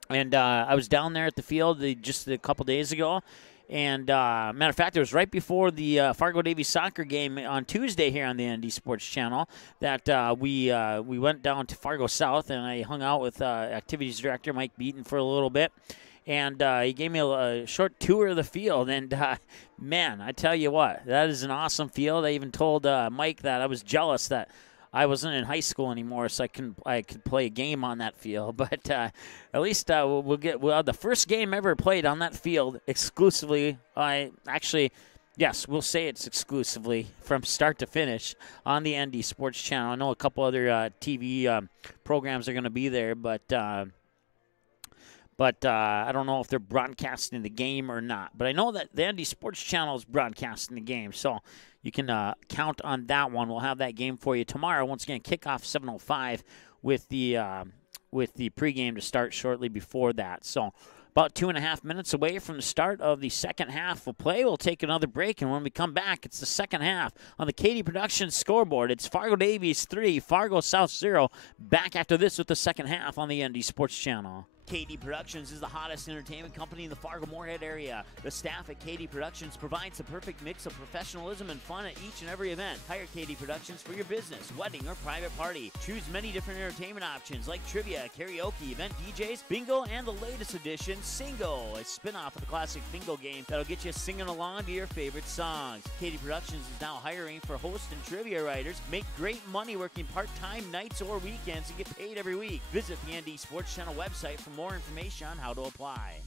And I was down there at the field just a couple days ago. And matter of fact, it was right before the Fargo Davies soccer game on Tuesday here on the ND Sports Channel that we went down to Fargo South, and I hung out with activities director Mike Beaton for a little bit. And he gave me a short tour of the field. And, man, I tell you what, that is an awesome field. I even told Mike that I was jealous that I wasn't in high school anymore, so I could play a game on that field. But at least we'll have the first game ever played on that field exclusively. Yes, we'll say it's exclusively from start to finish on the ND Sports Channel. I know a couple other TV programs are going to be there, but I don't know if they're broadcasting the game or not. But I know that the ND Sports Channel is broadcasting the game, so you can count on that one. We'll have that game for you tomorrow. Once again, kickoff 7:05 with the pregame to start shortly before that. So about 2.5 minutes away from the start of the second half of play. We'll take another break, and when we come back, it's the second half on the KD Productions scoreboard. It's Fargo Davies 3, Fargo South 0. Back after this with the second half on the ND Sports Channel. KD Productions is the hottest entertainment company in the Fargo-Moorhead area. The staff at KD Productions provides the perfect mix of professionalism and fun at each and every event. Hire KD Productions for your business, wedding, or private party. Choose many different entertainment options like trivia, karaoke, event DJs, bingo, and the latest edition, Singo, a spin-off of the classic bingo game that'll get you singing along to your favorite songs. KD Productions is now hiring for host and trivia writers. Make great money working part-time nights or weekends and get paid every week. Visit the ND Sports Channel website for more information on how to apply.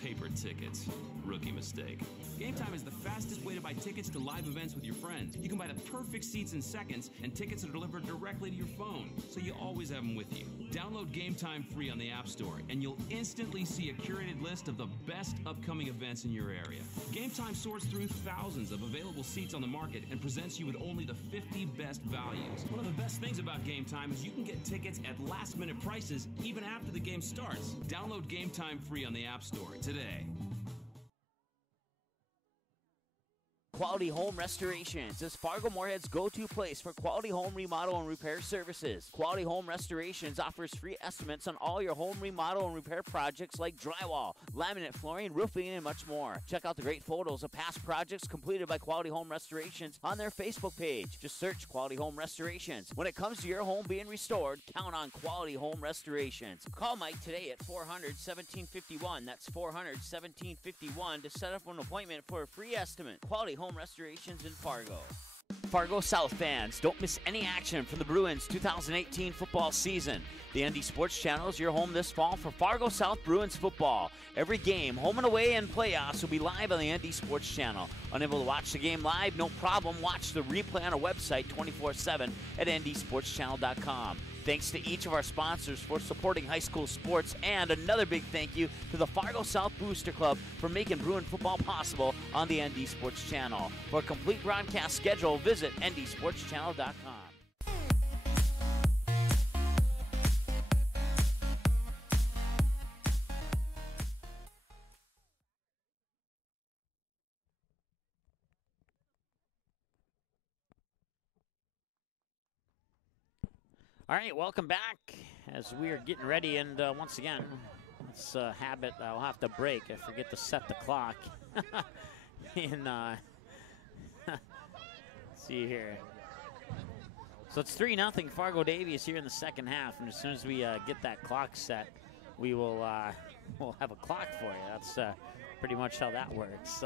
Paper tickets. Rookie mistake. Game Time is the fastest way to buy tickets to live events with your friends. You can buy the perfect seats in seconds, and tickets are delivered directly to your phone, so you always have them with you. Download Game Time free on the App Store, and you'll instantly see a curated list of the best upcoming events in your area. Game Time sorts through thousands of available seats on the market and presents you with only the 50 best values. One of the best things about Game Time is you can get tickets at last-minute prices even after the game starts. Download Game Time free on the App Store today. Quality Home Restorations is Fargo Moorhead's go-to place for quality home remodel and repair services. Quality Home Restorations offers free estimates on all your home remodel and repair projects like drywall, laminate flooring, roofing, and much more. Check out the great photos of past projects completed by Quality Home Restorations on their Facebook page. Just search Quality Home Restorations. When it comes to your home being restored, count on Quality Home Restorations. Call Mike today at 400-1751. That's 400-1751 to set up an appointment for a free estimate. Quality Home Restorations in Fargo. Fargo South fans, don't miss any action from the Bruins 2018 football season. The ND Sports Channel is your home this fall for Fargo South Bruins football. Every game, home and away, and playoffs will be live on the ND Sports Channel. Unable to watch the game live? No problem. Watch the replay on our website 24/7 at ndsportschannel.com. Thanks to each of our sponsors for supporting high school sports, and another big thank you to the Fargo South Booster Club for making Bruin football possible on the ND Sports Channel. For a complete broadcast schedule, visit ndsportschannel.com. All right, welcome back as we are getting ready, and once again, it's a habit I'll have to break. I forget to set the clock. Let's see here. So it's 3-0 Fargo Davies here in the second half, and as soon as we get that clock set, we will we'll have a clock for you. That's pretty much how that works.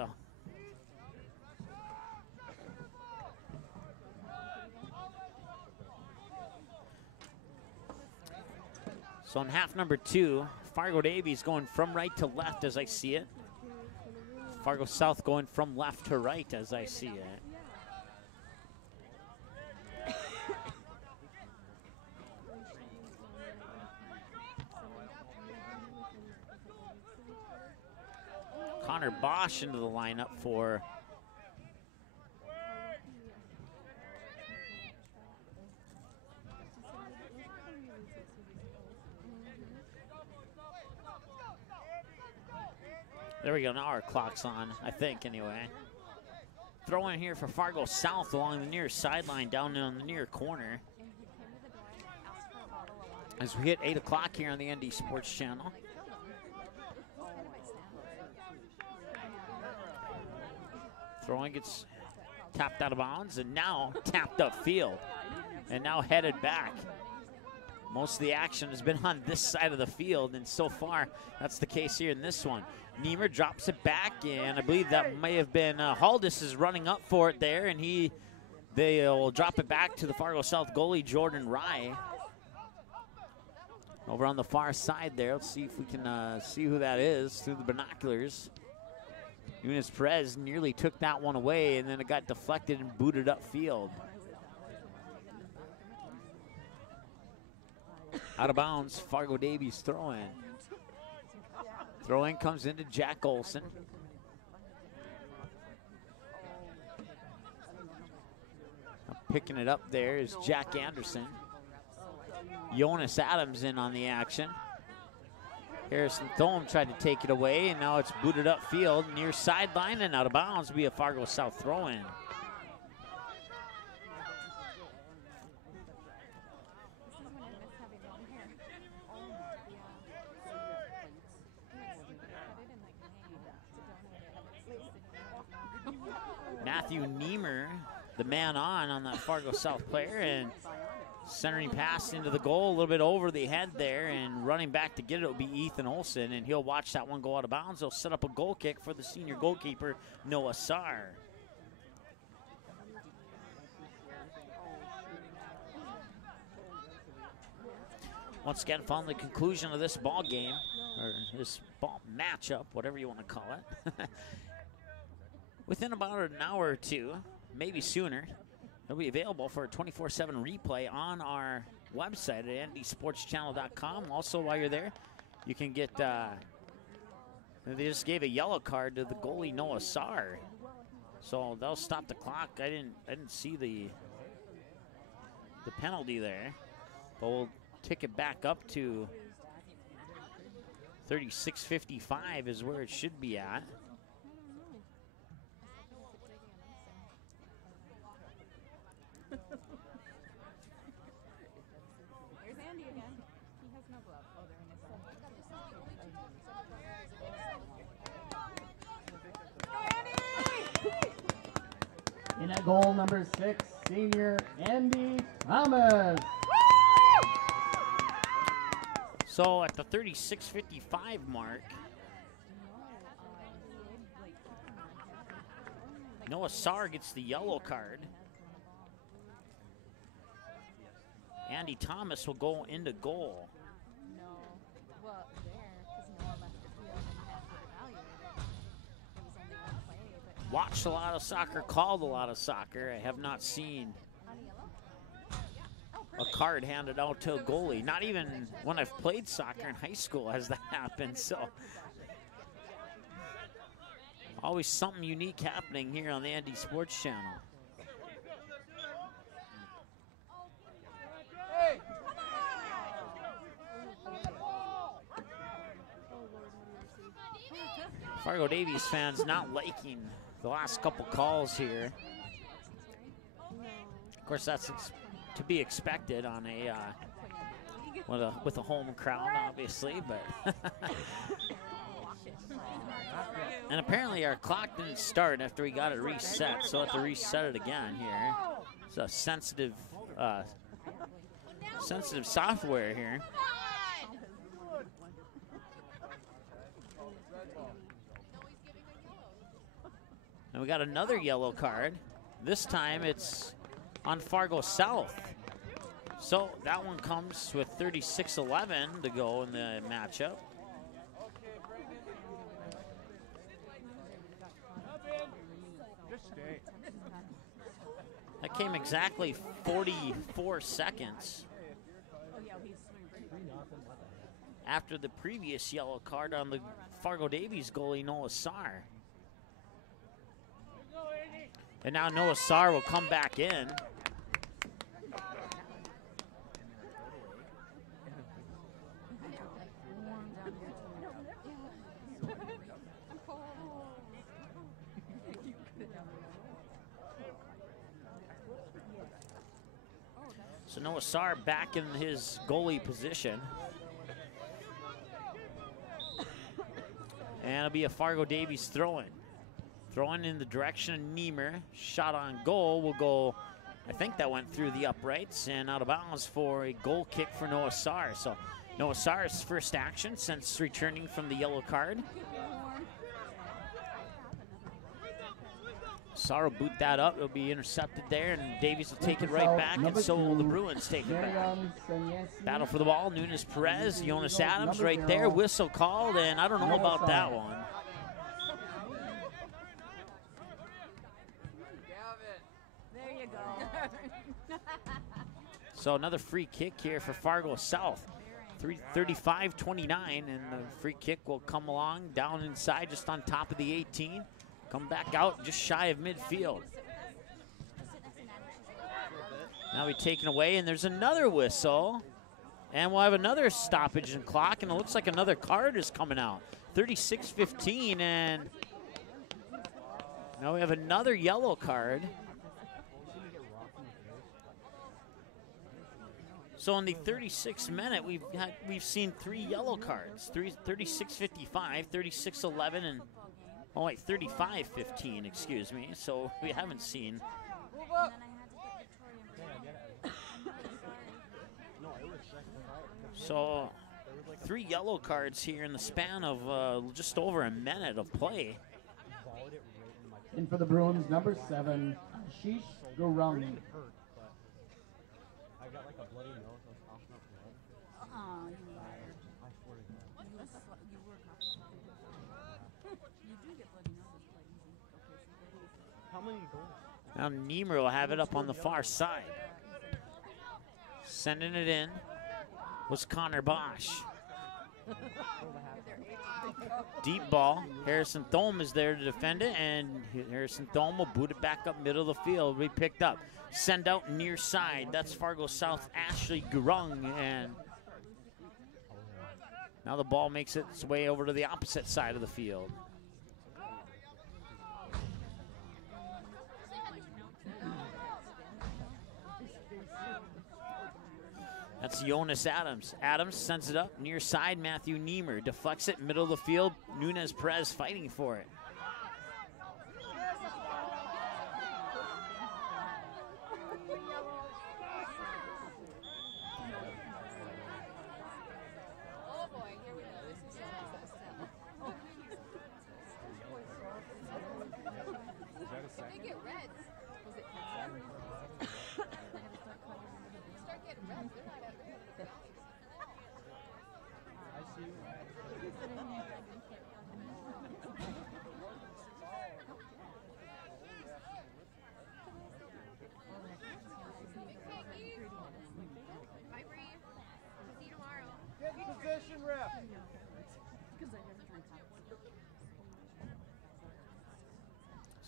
So in half number 2, Fargo Davies going from right to left as I see it. Fargo South going from left to right as I see it. Connor Bosch into the lineup for there we go, now our clock's on, I think, anyway. Throw in here for Fargo South along the near sideline, down on the near corner. As we hit 8 o'clock here on the ND Sports Channel. Throwing gets tapped out of bounds, and now tapped upfield, and now headed back. Most of the action has been on this side of the field, and so far, that's the case here in this one. Niemer drops it back, and I believe that may have been Haldis is running up for it there, and they will drop it back to the Fargo South goalie, Jordan Rye. Over on the far side there, let's see if we can see who that is through the binoculars. Nunes Perez nearly took that one away, and then it got deflected and booted upfield. Out of bounds, Fargo Davies throw-in. Throw-in comes into Jack Olson. Picking it up there is Jack Anderson. Jonas Adams in on the action. Harrison Thome tried to take it away, and now it's booted upfield, near sideline, and out of bounds will be a Fargo South throw-in. Matthew Niemer, the man on that Fargo South player, and centering pass into the goal, a little bit over the head there, and running back to get it will be Ethan Olson, and he'll watch that one go out of bounds. He'll set up a goal kick for the senior goalkeeper, Noah Sarr. Once again, following the conclusion of this ball game, or this ball matchup, whatever you want to call it, within about an hour or two, maybe sooner, it'll be available for a 24/7 replay on our website at ndsportschannel.com. Also, while you're there, you can get, they just gave a yellow card to the goalie, Noah Sarr. So they'll stop the clock. I didn't see the penalty there, but we'll tick it back up to 36:55 is where it should be at. At goal number 6, senior Andy Thomas. So at the 36:55 mark, Noah Sarr gets the yellow card. Andy Thomas will go into goal. No. Well, there, because Noah left the field and had to evaluate it. It was only one play, but Watched a lot of soccer, called a lot of soccer. I have not seen on a yellow. a card handed out to a goalie. Not even when I've played soccer in high school has that happened. So always something unique happening here on the Andy Sports Channel. Fargo Davies fans not liking the last couple calls here. Of course, that's to be expected on a with a home crowd, obviously. But and apparently our clock didn't start after we got it reset, so we'll have to reset it again here. It's a sensitive software here. And we got another yellow card. This time it's on Fargo South. So that one comes with 36:11 to go in the matchup. That came exactly 44 seconds after the previous yellow card on the Fargo Davies goalie, Noah Sarr. And now Noah Sarr will come back in. So Noah Sarr back in his goalie position. And it'll be a Fargo Davies throw-in. Throwing in the direction of Niemer. Shot on goal will go, I think that went through the uprights and out of bounds for a goal kick for Noah Sarr. So Noah Sarr's first action since returning from the yellow card. Sarr will boot that up. It'll be intercepted there, and Davies will take it right back, and so will the Bruins take it back. Battle for the ball. Nunes Perez, Jonas Adams right there. Whistle called, and I don't know about that one. There you go. So another free kick here for Fargo South. 35-29, and the free kick will come along down inside just on top of the 18. Come back out just shy of midfield. Now we taken away, and there's another whistle. And we'll have another stoppage in clock, and it looks like another card is coming out. 36-15, and now we have another yellow card. So in the 36th minute, we've seen 3 yellow cards. 36-55, 36-11, and oh wait, 35-15, excuse me. So we haven't seen. So 3 yellow cards here in the span of just over a minute of play. And for the Bruins, number 7, Ashish Gurung. Now Niemer will have it up on the far side. Sending it in was Connor Bosch. Deep ball. Harrison Thome is there to defend it, and Harrison Thome will boot it back up middle of the field. We picked up. Send out near side. That's Fargo South Ashley Gurung, and now the ball makes its way over to the opposite side of the field. That's Jonas Adams. Adams sends it up near side. Matthew Niemer deflects it middle of the field. Nunes Perez fighting for it.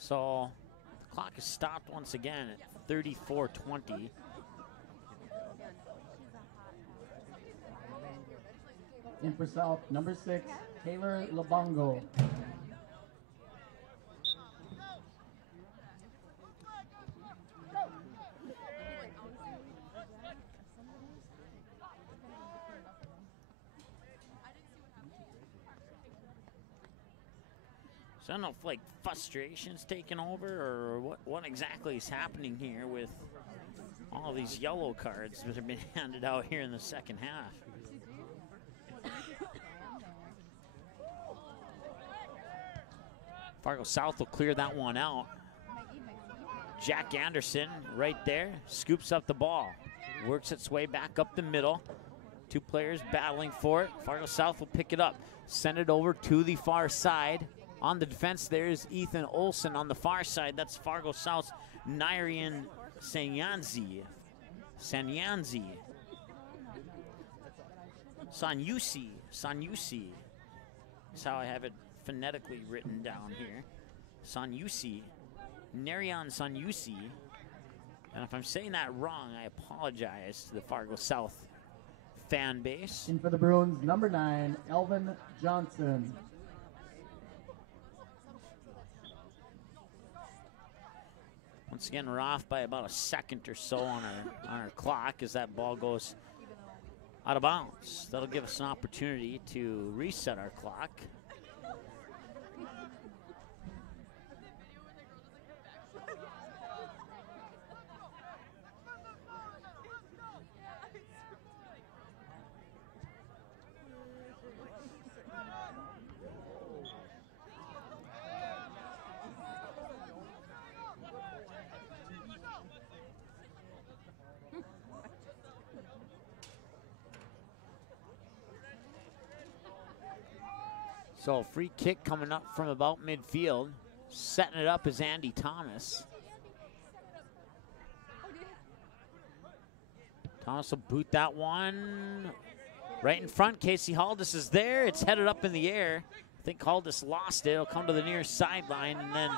So the clock is stopped once again at 34:20. In for South, number 6, Taylor Labongo. So I don't know if like frustration's taking over or what exactly is happening here with all these yellow cards that have been handed out here in the second half. Fargo South will clear that one out. Jack Anderson right there, scoops up the ball, works its way back up the middle. Two players battling for it. Fargo South will pick it up, send it over to the far side. On the defense, there's Ethan Olson on the far side. That's Fargo South's Nyrian Sanyanzi. Sanyusi. That's how I have it phonetically written down here. Sanyusi. Narian Sanyusi. And if I'm saying that wrong, I apologize to the Fargo South fan base. In for the Bruins, number 9, Elvin Johnson. Once again, we're off by about a second or so on our clock as that ball goes out of bounds. That'll give us an opportunity to reset our clock. So free kick coming up from about midfield. Setting it up is Andy Thomas. Thomas will boot that one right in front. Casey Haldis is there. It's headed up in the air. I think Haldis lost it. It'll come to the near sideline and then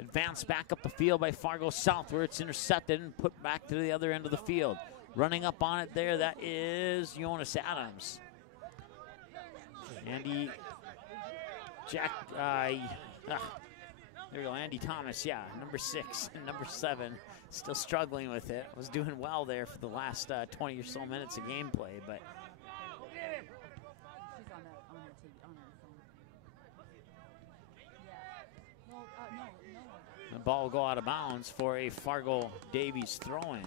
advance back up the field by Fargo South where it's intercepted and put back to the other end of the field. Running up on it there, that is Jonas Adams. Andy, there we go, Andy Thomas, yeah, number 6 and number 7, still struggling with it. Was doing well there for the last 20 or so minutes of gameplay, but the ball will go out of bounds for a Fargo Davies throw-in.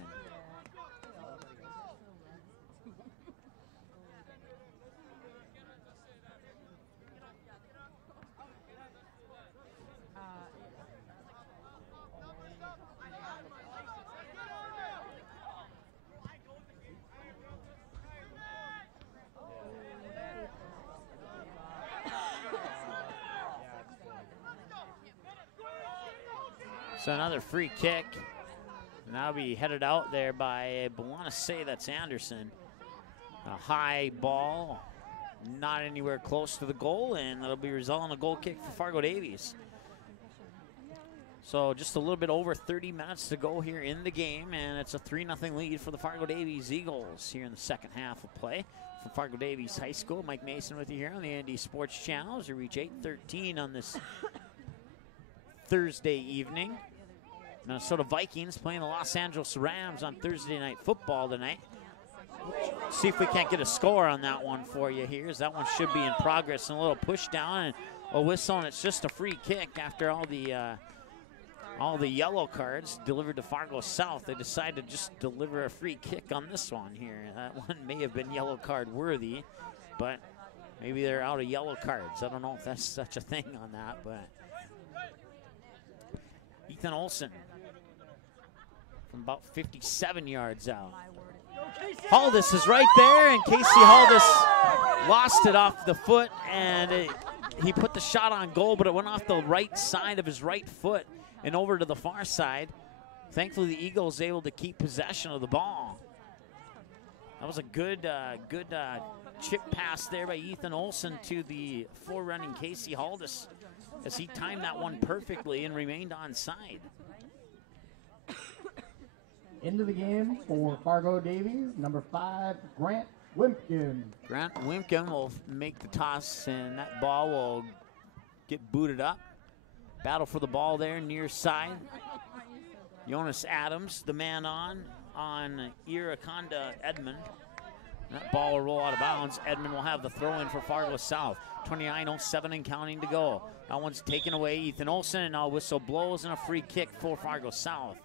So another free kick. Now be headed out there by, I want to say that's Anderson. A high ball, not anywhere close to the goal, and that'll be resulting in a goal kick for Fargo Davies. So just a little bit over 30 minutes to go here in the game, and it's a 3-0 lead for the Fargo Davies Eagles here in the second half of play. From Fargo Davies High School, Mike Mason with you here on the ND Sports Channel as we reach 8:13 on this Thursday evening. Minnesota Vikings playing the Los Angeles Rams on Thursday Night Football tonight. See if we can't get a score on that one for you here, as that one should be in progress. And a little push down and a whistle, and it's just a free kick after all the yellow cards delivered to Fargo South. They decided to just deliver a free kick on this one here. That one may have been yellow card worthy, but maybe they're out of yellow cards. I don't know if that's such a thing on that, but Ethan Olson from about 57 yards out. Haldis is right there, and Casey Haldis lost it off the foot, and he put the shot on goal, but it went off the right side of his right foot and over to the far side. Thankfully, the Eagles able to keep possession of the ball. That was a good chip pass there by Ethan Olson to the forerunning Casey Haldis as he timed that one perfectly and remained onside. Into the game for Fargo Davies, number 5, Grant Wimpkin. Grant Wimpkin will make the toss, and that ball will get booted up. Battle for the ball there, near side. Jonas Adams, the man on Iraconda Edmond. That ball will roll out of bounds. Edmond will have the throw in for Fargo South. 29:07 and counting to go. That one's taken away. Ethan Olson, and now whistle blows and a free kick for Fargo South.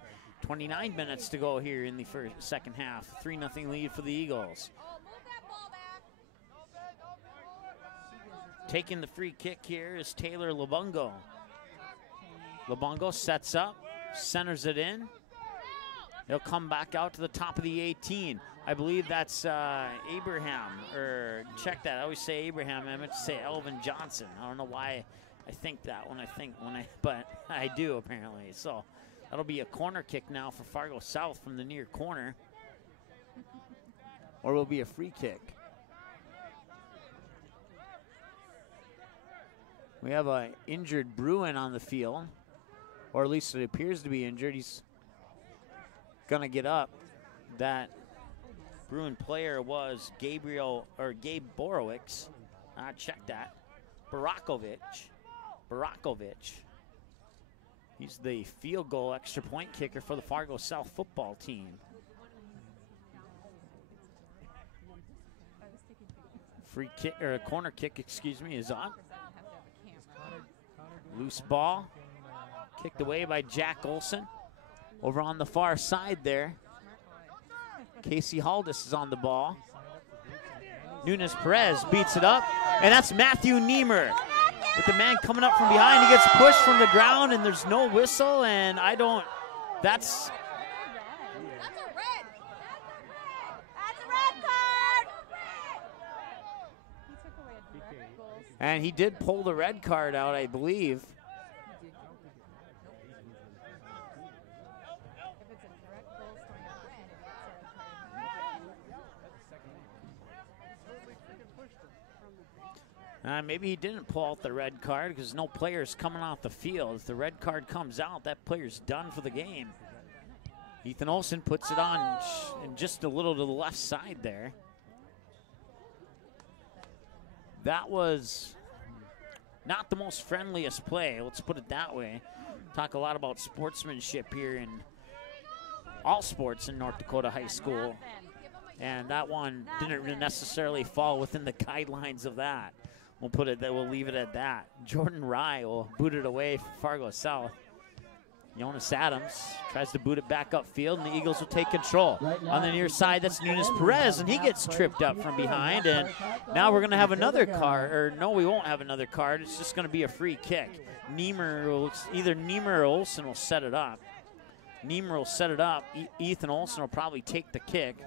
29 minutes to go here in the second half. 3-0 lead for the Eagles. Taking the free kick here is Taylor Lubungo. Lubungo sets up, centers it in. He'll come back out to the top of the 18. I believe that's Abraham, or check that. I always say Abraham. I meant to say Elvin Johnson. I don't know why I think that but I do apparently. So that'll be a corner kick now for Fargo South from the near corner, or it will be a free kick. We have an injured Bruin on the field, or at least it appears to be injured. He's gonna get up. That Bruin player was Gabe Borowicz. Check that. Barakovic. He's the field goal extra point kicker for the Fargo South football team. Free kick, or a corner kick, excuse me, is up. Loose ball, kicked away by Jack Olson. Over on the far side there, Casey Haldis is on the ball. Nunes Perez beats it up, and that's Matthew Niemer. With the man coming up from behind, he gets pushed from the ground, and there's no whistle, and that's a red. That's a red card. He took away a direct goal. and he did pull the red card out, I believe. Maybe he didn't pull out the red card because no player's coming off the field. If the red card comes out, that player's done for the game. Ethan Olson puts it on and just a little to the left side there. That was not the most friendliest play, let's put it that way. Talk a lot about sportsmanship here in all sports in North Dakota high school. And that one didn't necessarily fall within the guidelines of that. We'll leave it at that. Jordan Rye will boot it away for Fargo South. Jonas Adams tries to boot it back upfield, and the Eagles will take control. On the near side, that's Nunes Perez, and he gets tripped up from behind. And now we're going to have another card, or no, we won't have another card. It's just going to be a free kick. Either Niemer or Olson will set it up. Niemer will set it up. Ethan Olson will probably take the kick.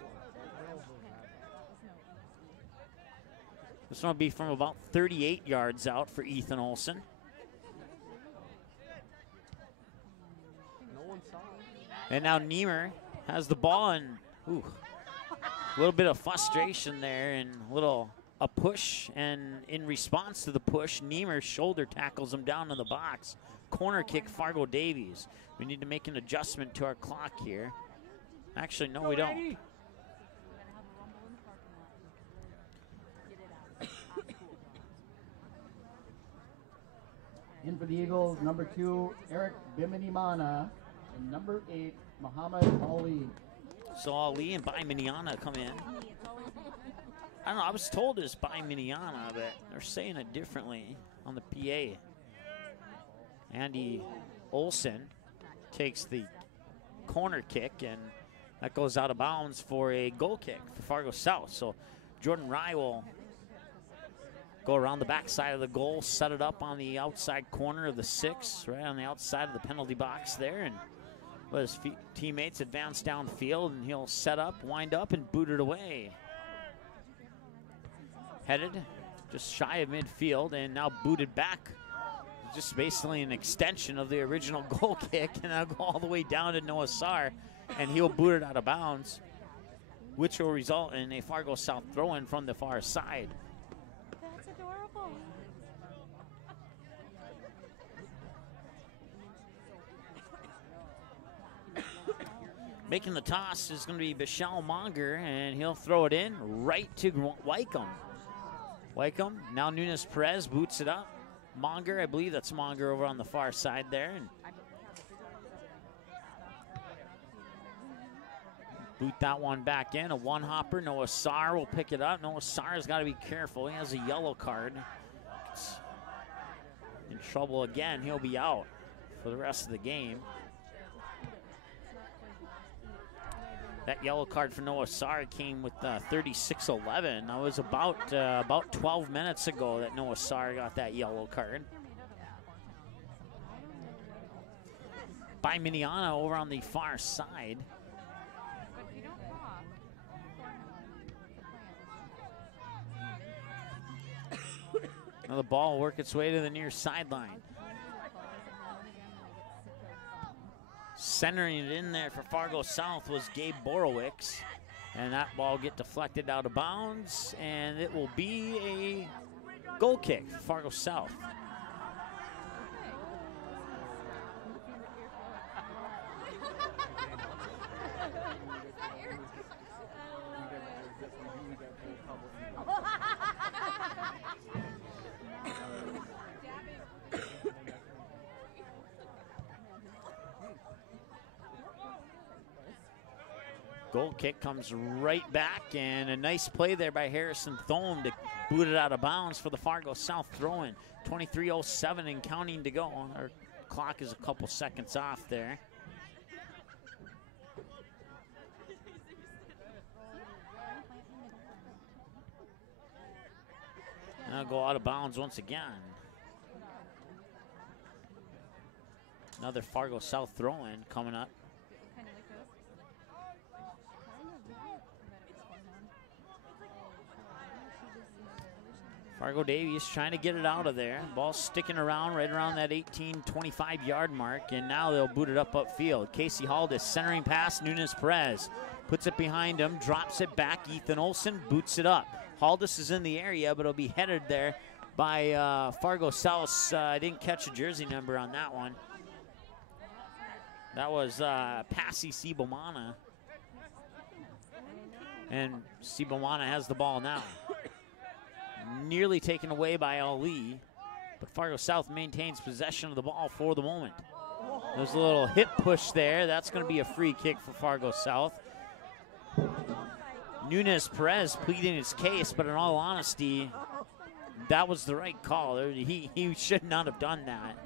This one will be from about 38 yards out for Ethan Olson. And now Niemer has the ball, and a little bit of frustration there, and a push. And in response to the push, Niemer shoulder tackles him down in the box. Corner kick, Fargo Davies. We need to make an adjustment to our clock here. Actually, no, we don't. In for the Eagles, number 2, Eric Biminimana, and number 8, Muhammad Ali. So Ali and Biminiana come in. I don't know, I was told it's Biminiana, but they're saying it differently on the PA. Andy Olson takes the corner kick, and that goes out of bounds for a goal kick for Fargo South. So Jordan Rye will go around the backside of the goal, set it up on the outside corner of the 6, right on the outside of the penalty box there, and let his teammates advance downfield, and he'll set up, wind up, and boot it away. Headed just shy of midfield, and now booted back. Just basically an extension of the original goal kick, and I'll go all the way down to Noah Sarr, and he'll boot it out of bounds. which will result in a Fargo South throw-in from the far side. That's adorable. Making the toss is going to be Bichelle Monger, and he'll throw it in right to Wycombe. Wycombe, now Nunes Perez boots it up. Monger, I believe that's Monger over on the far side there. And boot that one back in. A one-hopper. Noah Sarr will pick it up. Noah Sarr's got to be careful. He has a yellow card. It's in trouble again. He'll be out for the rest of the game. That yellow card for Noah Sarr came with 36-11. That was about 12 minutes ago that Noah Sarr got that yellow card. By Miniana over on the far side. Now the ball will work its way to the near sideline. Centering it in there for Fargo South was Gabe Borowicz. And that ball get deflected out of bounds, and it will be a goal kick for Fargo South. Goal kick comes right back, and a nice play there by Harrison Thome to boot it out of bounds for the Fargo South throw-in. 23:07 and counting to go. Our clock is a couple seconds off there. And I'll go out of bounds once again. Another Fargo South throw-in coming up. Fargo Davies trying to get it out of there. Ball sticking around right around that 18-25-yard mark, and now they'll boot it up upfield. Casey Haldis centering pass, Nunes Perez puts it behind him, drops it back. Ethan Olson boots it up. Haldis is in the area, but it'll be headed there by Fargo South. I didn't catch a jersey number on that one. That was Passy Sibomana. And Sibomana has the ball now. Nearly taken away by Ali, but Fargo South maintains possession of the ball for the moment. There's a little hip push there. That's going to be a free kick for Fargo South. Nunes Perez pleading his case, but in all honesty, that was the right call. He should not have done that.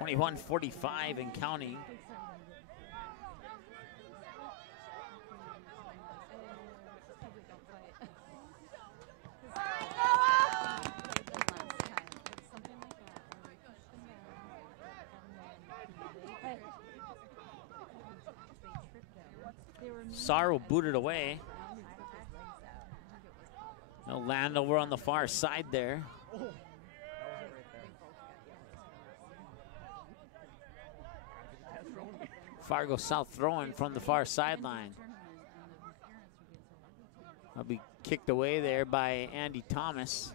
21:45 and counting. Sarr will boot it away. They'll land over on the far side there. Fargo South throwing from the far sideline. That'll be kicked away there by Andy Thomas.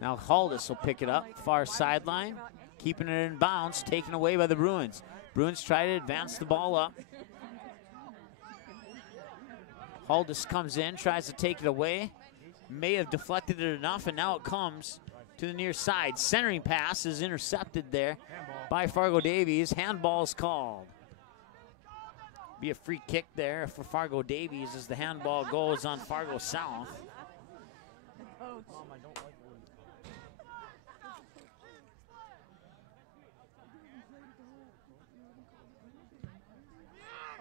Now Haldis will pick it up, far sideline, keeping it in bounds, taken away by the Bruins. Bruins try to advance the ball up. Haldis comes in, tries to take it away. May have deflected it enough, and now it comes to the near side. Centering pass is intercepted there by Fargo Davies. Handball's called. Be a free kick there for Fargo Davies as the handball goes on Fargo South. Oh,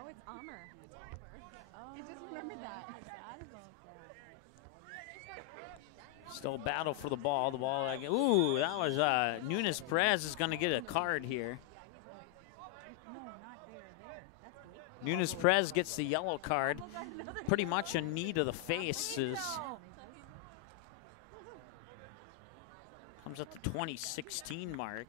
it's Amr. I just remembered that. Still battle for the ball. The ball, ooh, that was Nunes Perez is going to get a card here. Nunes Perez gets the yellow card. Pretty much a knee to the face. Comes at the 2016 mark.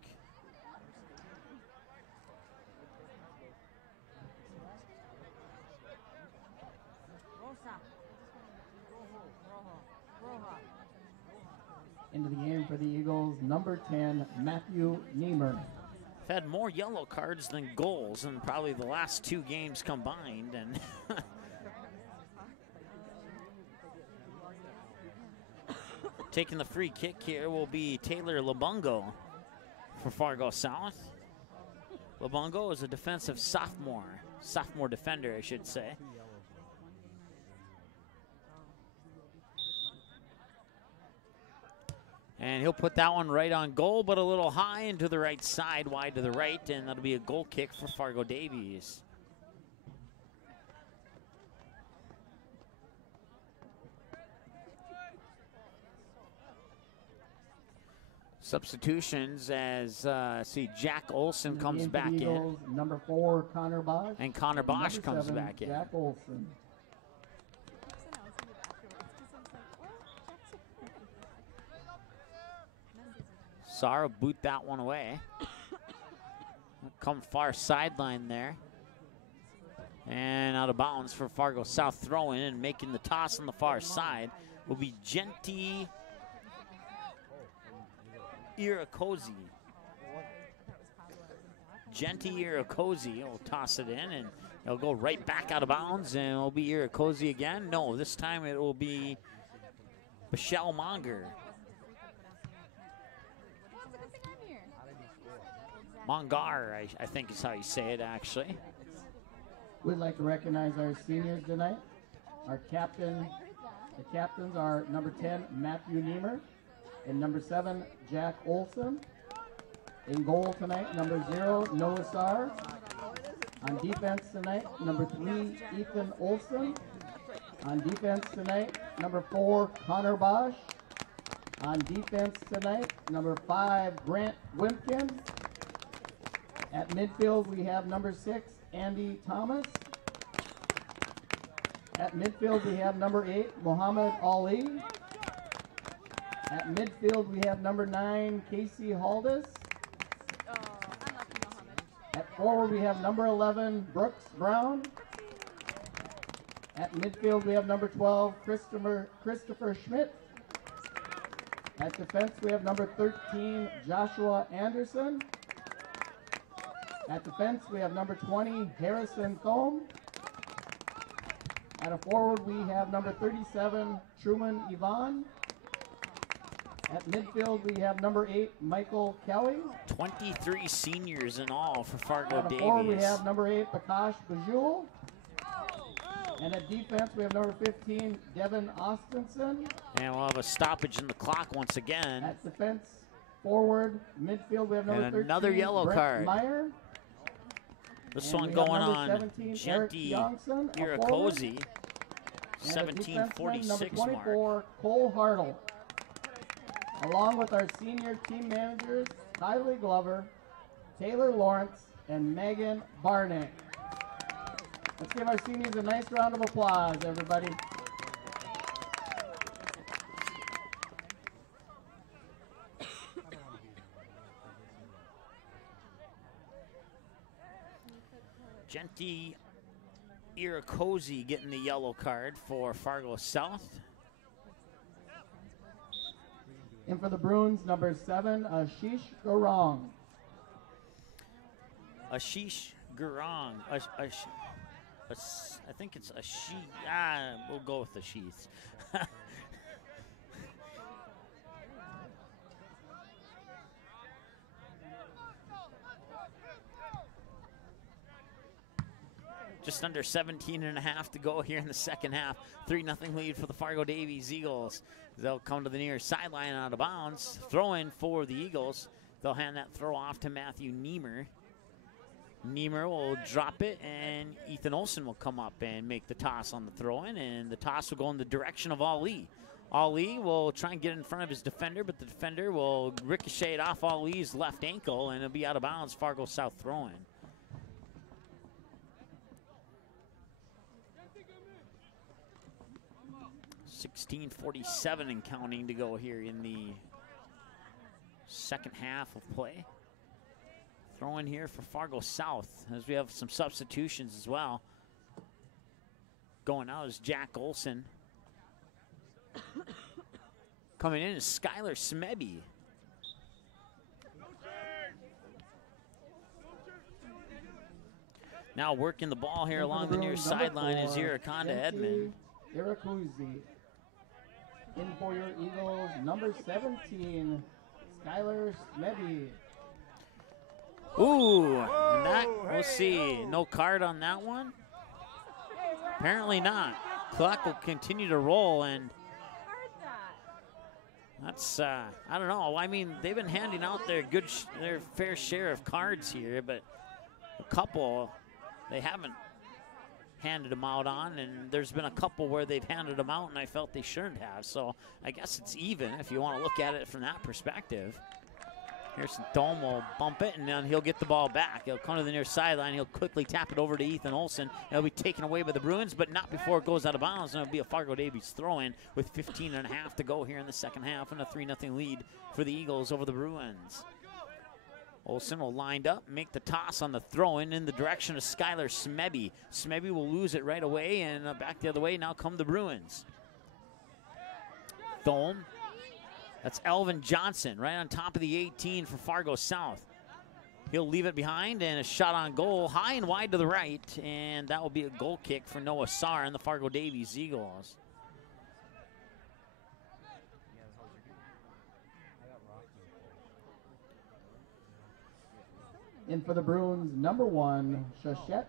Into the game for the Eagles, number 10, Matthew Niemer. Had more yellow cards than goals in probably the last 2 games combined. And taking the free kick here will be Taylor Labungo for Fargo South. Labungo is a defensive sophomore defender, I should say. And he'll put that one right on goal, but a little high and to the right side, wide to the right, and that'll be a goal kick for Fargo Davies. Substitutions as, see, Jack Olson comes back in. Number 4, Connor Bosch. And Connor Bosch comes 7, back in. Jack Olson. Sara boot that one away. Come far sideline there. And out of bounds for Fargo South, throwing and making the toss on the far side will be Genti Irakosi. Genti Irakosi will toss it in, and it'll go right back out of bounds, and it'll be Irakosi again. No, this time it will be Michelle Monger. Mongar, I think is how you say it, actually. We'd like to recognize our seniors tonight. Our captain, the captains are number 10, Matthew Niemer, and number 7, Jack Olson. In goal tonight, number 0, Noah Sarr. On defense tonight, number 3, Ethan Olson. On defense tonight, number 4, Connor Bosch. On defense tonight, number 5, Grant Wimpkin. At midfield, we have number 6, Andy Thomas. At midfield, we have number 8, Muhammad Ali. At midfield, we have number 9, Casey Haldis. At forward, we have number 11, Brooks Brown. At midfield, we have number 12, Christopher Schmidt. At defense, we have number 13, Joshua Anderson. At defense, we have number 20, Harrison Thome. At a forward, we have number 37, Truman Yvonne. At midfield, we have number 8, Michael Kelly. 23 seniors in all for Fargo Davies. At a forward, we have number 8, Prakash Bajul. And at defense, we have number 15, Devin Austinson. And we'll have a stoppage in the clock once again. At defense, forward, midfield, we have number 13, another yellow Brett card. Meyer. This And one we have going number on 17, Eric Genti Johnson, a forward. Irakosi, And a defenseman, 1746 number 24, mark. Cole Hartle. Along with our senior team managers, Kylie Glover, Taylor Lawrence, and Megan Barnett. Let's give our seniors a nice round of applause, everybody. Genti Irakosi getting the yellow card for Fargo South. And for the Bruins, number 7, Ashish Garang. Ashish Garang. I think it's Ashish. We'll go with Ashish. Just under 17 and a half to go here in the second half. 3-0 lead for the Fargo Davies Eagles. They'll come to the near sideline out of bounds. Throw in for the Eagles. They'll hand that throw off to Matthew Niemer. Niemer will drop it, and Ethan Olson will come up and make the toss on the throw-in, and the toss will go in the direction of Ali. Ali will try and get in front of his defender, but the defender will ricochet it off Ali's left ankle, and it'll be out of bounds. Fargo South throw-in. 16:47 and counting to go here in the second half of play. Throw in here for Fargo South as we have some substitutions as well. Going out is Jack Olson. Coming in is Skylar Smebby. Now working the ball here along the near sideline is Iraconda Edmond. Irakuzi. In for your Eagles, number 17, Skylar Smebby. Ooh, and that, we'll see. No card on that one? Apparently not. Clock will continue to roll, and that's, I don't know. I mean, they've been handing out their fair share of cards here, but a couple they haven't handed them out on, and there's been a couple where they've handed them out and I felt they shouldn't have. So I guess it's even if you want to look at it from that perspective. Here's Dome will bump it, and then he'll get the ball back. He'll come to the near sideline. He'll quickly tap it over to Ethan Olson. It'll be taken away by the Bruins, but not before it goes out of bounds. And it'll be a Fargo Davies throw-in with 15 and a half to go here in the second half, and a 3-0 lead for the Eagles over the Bruins. Olson will line up, make the toss on the throw-in in the direction of Skylar Smebby. Smebby will lose it right away, and back the other way. Now come the Bruins. Thome. That's Elvin Johnson right on top of the 18 for Fargo South. He'll leave it behind, and a shot on goal high and wide to the right, and that will be a goal kick for Noah Sarr and the Fargo Davies Eagles. In for the Bruins, number 1, Shashet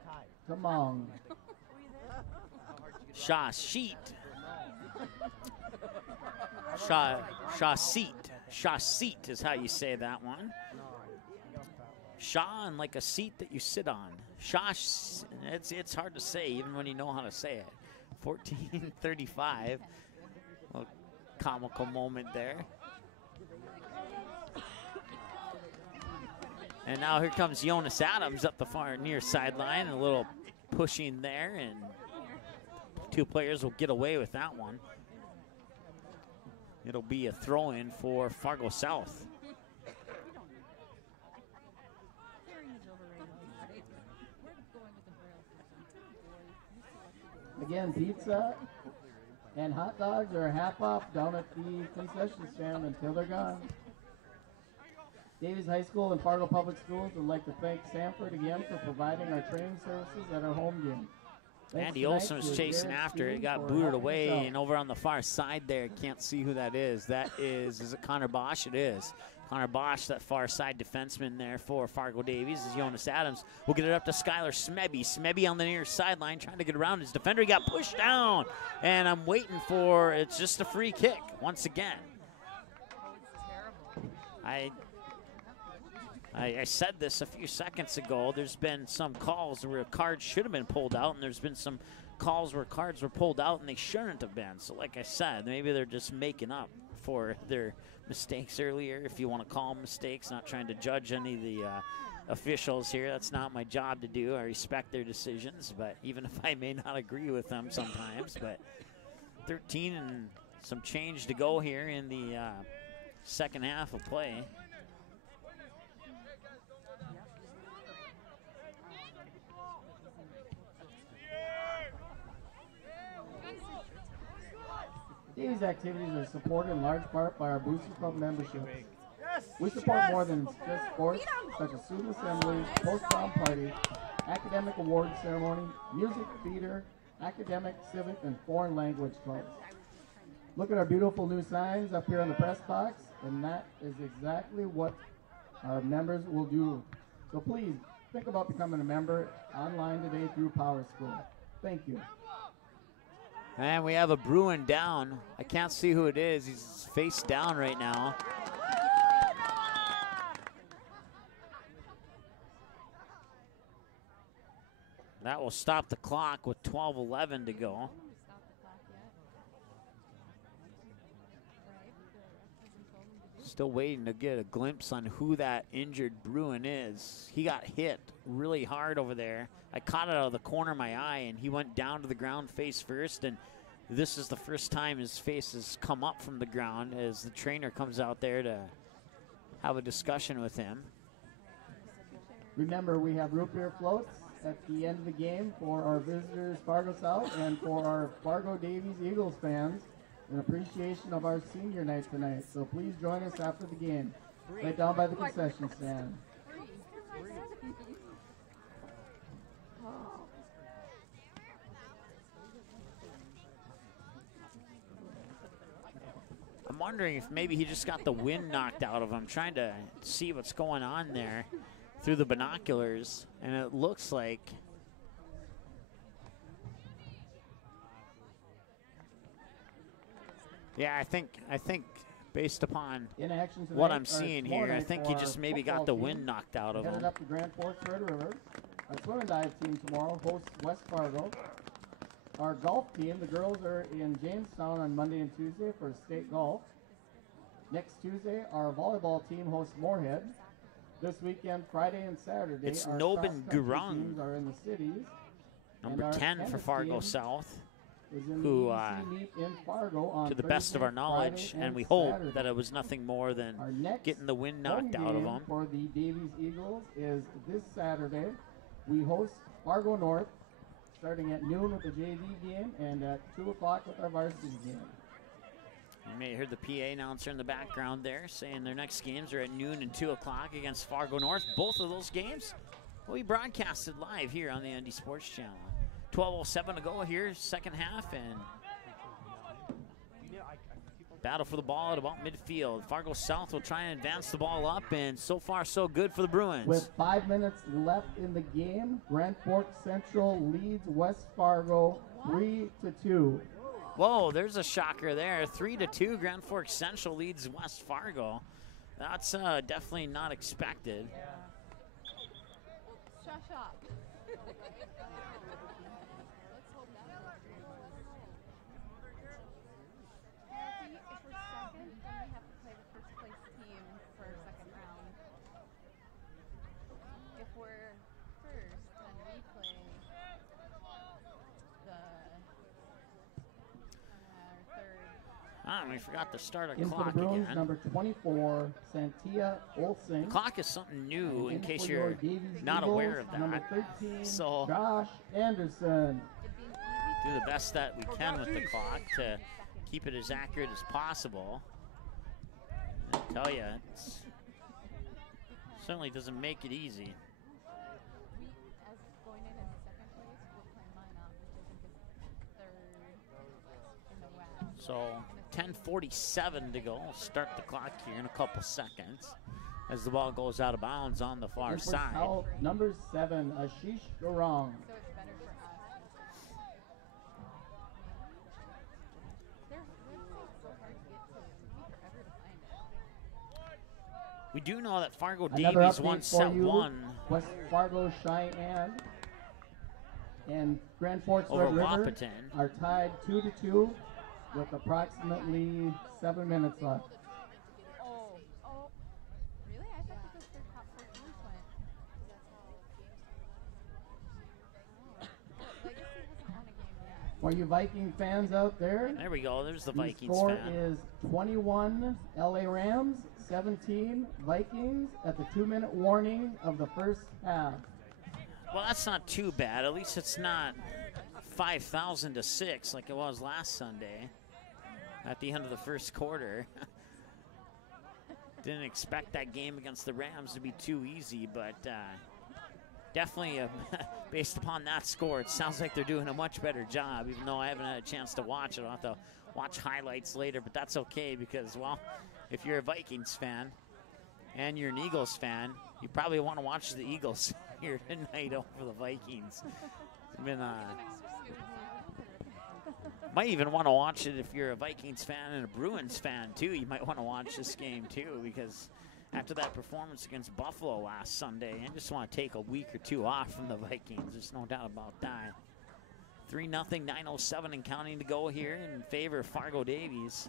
Tamong. Shashit. Shaseat is how you say that one. Shah and like a seat that you sit on. Shash, it's hard to say even when you know how to say it. 14:35. A comical moment there. And now here comes Jonas Adams up the far near sideline. A little pushing there, and two players will get away with that one. It'll be a throw-in for Fargo South. Again, pizza and hot dogs are half off down at the concession stand until they're gone. Davies High School and Fargo Public Schools would like to thank Sanford again for providing our training services at our home game. Andy Olson was chasing after it, got booted away, and over on the far side there, can't see who that is. That is it Connor Bosch? It is. Connor Bosch, that far side defenseman there for Fargo Davies, is Jonas Adams. We'll get it up to Skylar Smebby. Smebby on the near sideline trying to get around his defender. He got pushed down, and I'm waiting for, it's just a free kick once again. I said this a few seconds ago. There's been some calls where cards should have been pulled out, and there's been some calls where cards were pulled out and they shouldn't have been. So like I said, maybe they're just making up for their mistakes earlier, if you want to call them mistakes. Not trying to judge any of the officials here. That's not my job to do. I respect their decisions, but even if I may not agree with them sometimes. But 13 and some change to go here in the second half of play. These activities are supported in large part by our Booster Club memberships. We support more than just sports, such as student assembly, post-prom party, academic award ceremony, music theater, academic, civic, and foreign language clubs. Look at our beautiful new signs up here on the press box, and that is exactly what our members will do. So please, think about becoming a member online today through Power School. Thank you. And we have a Bruin down. I can't see who it is. He's face down right now. That will stop the clock with 12:11 to go. Still waiting to get a glimpse on who that injured Bruin is. He got hit really hard over there. I caught it out of the corner of my eye, and he went down to the ground face first, and this is the first time his face has come up from the ground as the trainer comes out there to have a discussion with him. Remember, we have root beer floats at the end of the game for our visitors, Fargo South, and for our Fargo Davies Eagles fans. in appreciation of our senior night tonight. So please join us after the game, right down by the concession stand. I'm wondering if maybe he just got the wind knocked out of him, trying to see what's going on there through the binoculars, and it looks like I think based upon what I'm seeing here, I think he just maybe got the wind knocked out of him. Headed up to Grand Forks Red River. Our swim and dive team tomorrow hosts West Fargo. Our golf team, the girls are in Jamestown on Monday and Tuesday for state golf. Next Tuesday, our volleyball team hosts Moorhead. This weekend, Friday and Saturday, It's our Nobin cross-country Gurung, teams are in the cities. number 10 for Fargo South, who, who, to the best of our knowledge, and we hope that it was nothing more than getting the wind knocked out of him. For the Davies Eagles is this Saturday. We host Fargo North, starting at noon with the JV game and at 2 o'clock with our varsity game. You may hear the PA announcer in the background there saying their next games are at noon and 2 o'clock against Fargo North. Both of those games will be broadcasted live here on the ND Sports Channel. 12:07 to go here, second half, and battle for the ball at about midfield. Fargo South will try and advance the ball up, and so far so good for the Bruins. With 5 minutes left in the game, Grand Forks Central leads West Fargo 3-2. Whoa, there's a shocker there. 3-2, Grand Forks Central leads West Fargo. That's definitely not expected. Shut up. We forgot to start our In for clock the Bruins, again. number 24, Santia Olsen. The clock is something new in case for you're your Davies not Eagles, aware of number that. 13, So Josh Anderson. do the best that we can with the clock to keep it as accurate as possible. I tell you, it certainly doesn't make it easy. So 10:47 to go. We'll start the clock here in a couple seconds as the ball goes out of bounds on the far And for side. South, number 7, Ashish Gurung. We do know that Fargo Another Davies update won for set you. 1 West Fargo Cheyenne and Grand Forks over Red River Wahpeton. are tied 2-2 with approximately 7 minutes left. Oh, really? I thought that their top 4 teams went. Legacy hasn't won a game yet. For you Viking fans out there, There we go. There's the the Vikings score fan. is 21 LA Rams, 17 Vikings at the 2-minute warning of the first half. Well, that's not too bad. At least it's not 5,000 to 6 like it was last Sunday at the end of the first quarter. Didn't expect that game against the Rams to be too easy, but definitely based upon that score, it sounds like they're doing a much better job, even though I haven't had a chance to watch it. I'll have to watch highlights later, but that's okay because, well, if you're a Vikings fan and you're an Eagles fan, you probably want to watch the Eagles here tonight over the Vikings. It's been might even want to watch it if you're a Vikings fan and a Bruins fan too. You might want to watch this game too, because after that performance against Buffalo last Sunday, I just want to take a week or two off from the Vikings. There's no doubt about that. 3-0, 9:07 and counting to go here in favor of Fargo Davies.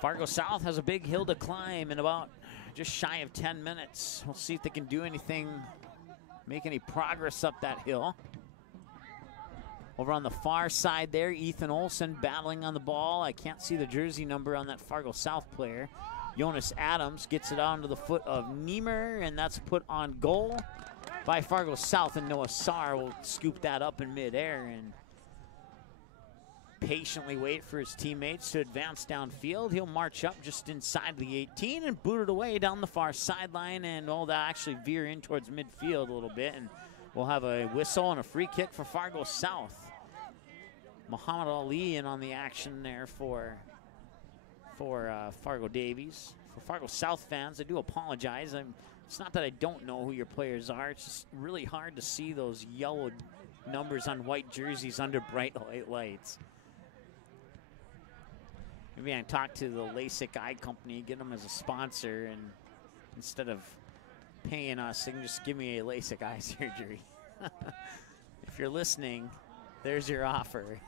Fargo South has a big hill to climb in about just shy of 10 minutes. We'll see if they can do anything, make any progress up that hill. Over on the far side there, Ethan Olsen battling on the ball. I can't see the jersey number on that Fargo South player. Jonas Adams gets it onto the foot of Niemer, and that's put on goal by Fargo South, and Noah Sarr will scoop that up in midair and patiently wait for his teammates to advance downfield. He'll march up just inside the 18 and boot it away down the far sideline, and they'll actually veer in towards midfield a little bit, and we'll have a whistle and a free kick for Fargo South. Muhammad Ali in on the action there for Fargo Davies. For Fargo South fans, I do apologize. It's not that I don't know who your players are. It's just really hard to see those yellow numbers on white jerseys under bright white lights. Maybe I can talk to the LASIK eye company, get them as a sponsor, and instead of paying us, they can just give me a LASIK eye surgery. If you're listening, there's your offer.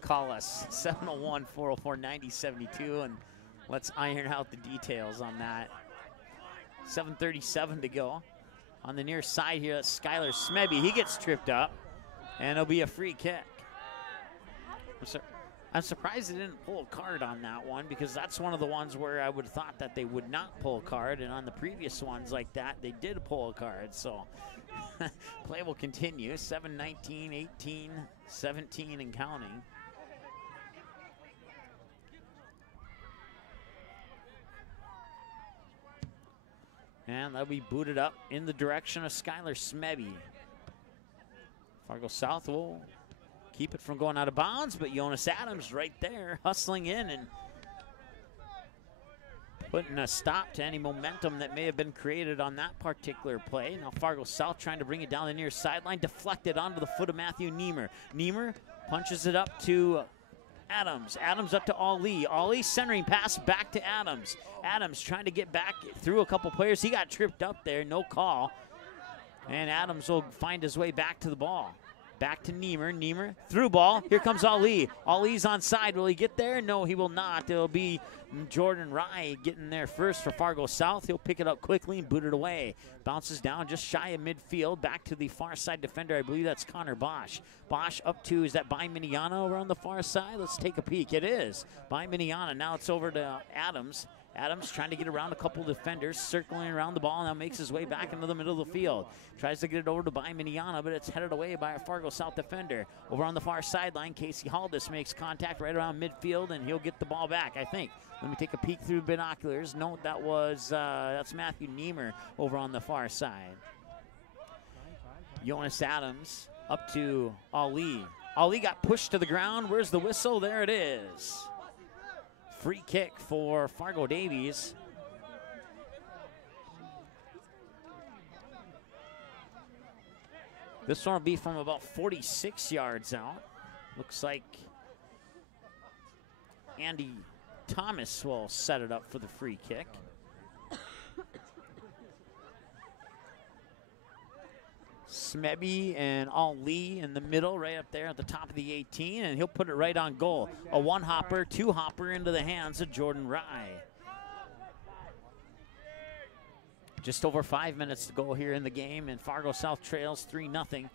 Call us, 701-404-9072, and let's iron out the details on that. 7:37 to go. On the near side here, that's Skylar Smebby. He gets tripped up, and it'll be a free kick. I'm surprised they didn't pull a card on that one, because that's one of the ones where I would have thought that they would not pull a card, and on the previous ones like that, they did pull a card. So play will continue. 7-19, 18, 17, and counting. And that'll be booted up in the direction of Skylar Smebby. Fargo South will keep it from going out of bounds, but Jonas Adams right there hustling in and putting a stop to any momentum that may have been created on that particular play. Now Fargo South trying to bring it down the near sideline, deflected onto the foot of Matthew Niemer. Niemer punches it up to Adams. Adams up to Ali. Ali centering pass back to Adams. Adams trying to get back through a couple players. He got tripped up there, no call. And Adams will find his way back to the ball. Back to Niemer. Niemer through ball. Here comes Ali. Ali's onside. Will he get there? No, he will not. It'll be Jordan Rye getting there first for Fargo South. He'll pick it up quickly and boot it away. Bounces down just shy of midfield. Back to the far side defender. I believe that's Connor Bosch. Bosch up to, is that By Miniana over on the far side? Let's take a peek. It is By Miniana. Now it's over to Adams. Adams trying to get around a couple defenders, circling around the ball, now makes his way back into the middle of the field. Tries to get it over to By Miniana, but it's headed away by a Fargo South defender. Over on the far sideline, Casey Haldis makes contact right around midfield, and he'll get the ball back, I think. Let me take a peek through binoculars. Note that was, that's Matthew Niemer over on the far side. Jonas Adams up to Ali. Ali got pushed to the ground. Where's the whistle? There it is. Free kick for Fargo Davies. This one will be from about 46 yards out. Looks like Andy Thomas will set it up for the free kick. Smebby and Ali in the middle, right up there at the top of the 18, and he'll put it right on goal. A one-hopper, two-hopper into the hands of Jordan Rye. Just over 5 minutes to go here in the game, and Fargo South trails 3-0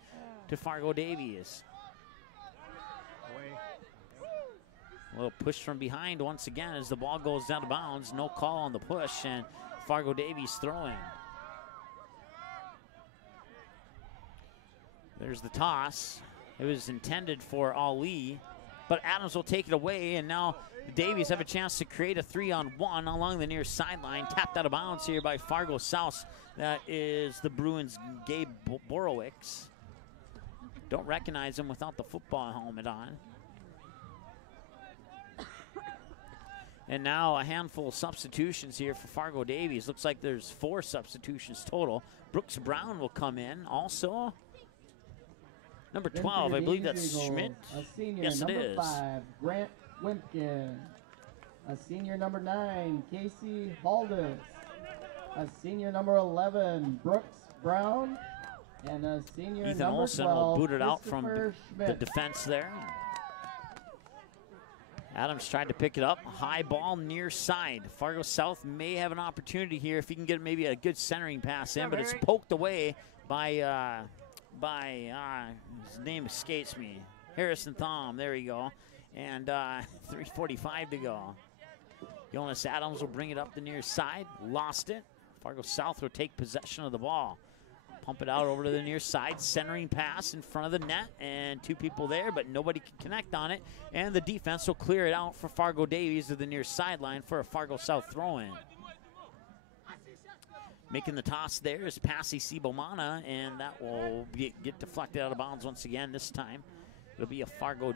to Fargo Davies. A little push from behind once again as the ball goes out of bounds. No call on the push, and Fargo Davies throwing. There's the toss. It was intended for Ali, but Adams will take it away, and now the Davies have a chance to create a 3-on-1 along the near sideline. Tapped out of bounds here by Fargo South. That is the Bruins' Gabe Borowicz. Don't recognize him without the football helmet on. And now a handful of substitutions here for Fargo Davies. Looks like there's 4 substitutions total. Brooks Brown will come in also. Number 12, I believe that's Schmidt. A senior, yes, it number is. 5, Grant Wimpkin. A senior, number 9, Casey Haldis. A senior, number 11, Brooks Brown. And a senior, Ethan number Olsen 12, will boot it out from the Schmidt. defense there. Adams tried to pick it up. High ball near side. Fargo South may have an opportunity here if he can get maybe a good centering pass in, but it's poked away by his name escapes me. Harrison Thom, there you go. And 3:45 to go. Jonas Adams will bring it up the near side. Lost it. Fargo South will take possession of the ball. Pump it out over to the near side, centering pass in front of the net, and 2 people there, but nobody can connect on it. And the defense will clear it out for Fargo Davies to the near sideline for a Fargo South throw-in. Making the toss there is Passy Sibomana, and that will get deflected out of bounds once again. This time it'll be a Fargo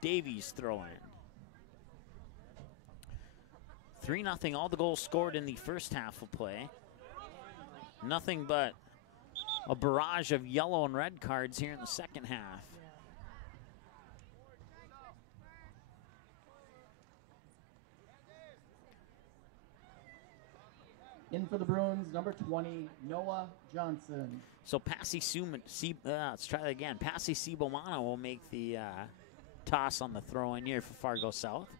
Davies throw-in. 3-0, all the goals scored in the first half of play. Nothing but a barrage of yellow and red cards here in the second half. In for the Bruins, number 20, Noah Johnson. So let's try that again. Passy Sibomana will make the toss on the throw-in here for Fargo South.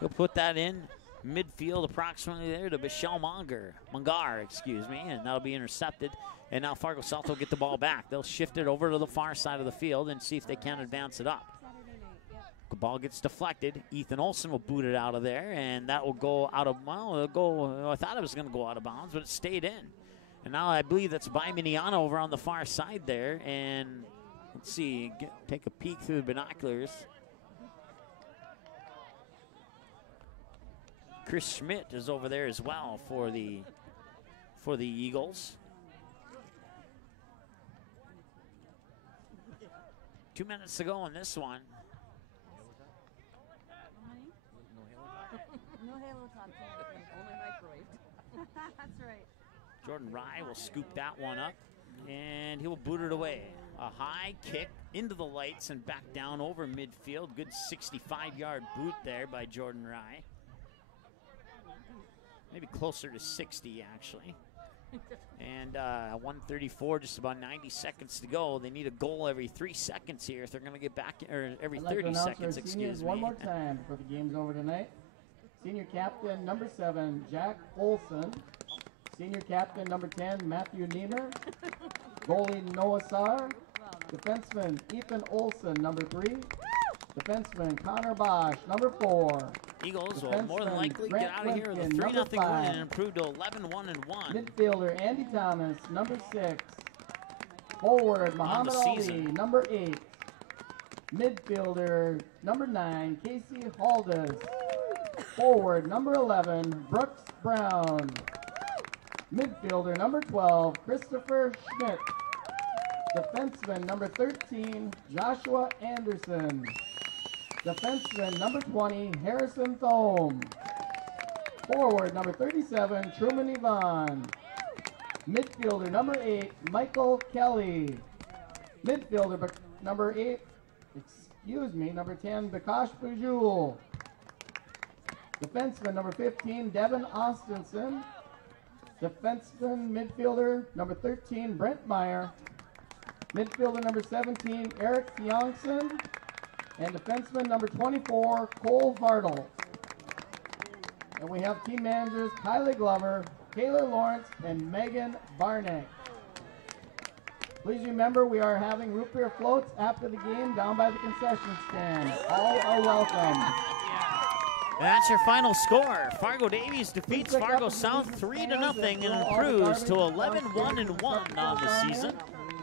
He'll put that in midfield approximately there to Michelle Mongar, and that'll be intercepted. And now Fargo South will get the ball back. They'll shift it over to the far side of the field and see if they can advance it up. The ball gets deflected. Ethan Olson will boot it out of there, and that will go out of, I thought it was going to go out of bounds, but it stayed in. And now I believe that's by Miniano over on the far side there. And let's see, take a peek through the binoculars. Chris Schmidt is over there as well for the Eagles. 2 minutes to go in this one. No Halo top 10. Only microwave. That's right. Jordan Rye will scoop that one up, and he will boot it away. A high kick into the lights and back down over midfield. Good 65-yard boot there by Jordan Rye. Maybe closer to 60, actually. And 1:34, just about 90 seconds to go. They need a goal every 3 seconds here if they're going to get back, or every 30 seconds, excuse me. One more time before the game's over tonight. Senior captain, number 7, Jack Olson. Senior captain, number 10, Matthew Niemer. Goalie, Noah Saar. Defenseman, Ethan Olson, number 3. Defenseman, Connor Bosch, number 4. Eagles will more than likely get out of here with a 3-0 win and improve to 11-1-1. Midfielder, Andy Thomas, number 6. Forward, Muhammad Ali, number 8. Midfielder, number 9, Casey Haldes. Forward, number 11, Brooks Brown. Midfielder, number 12, Christopher Schmidt. Defenseman, number 13, Joshua Anderson. Defenseman, number 20, Harrison Thome. Forward, number 37, Truman Yvonne. Midfielder, number 8, Michael Kelly. Midfielder, number 10, Bakash Pujul. Defenseman, number 15, Devin Austinson. Defenseman, midfielder, number 13, Brent Meyer. Midfielder, number 17, Eric Youngson. And defenseman, number 24, Cole Hartle. And we have team managers Kylie Glover, Taylor Lawrence, and Megan Barnett. Please remember, we are having root beer floats after the game down by the concession stand. All are welcome. And that's your final score. Fargo Davies defeats Fargo South 3-0 and improves to 11-1-1 on the season.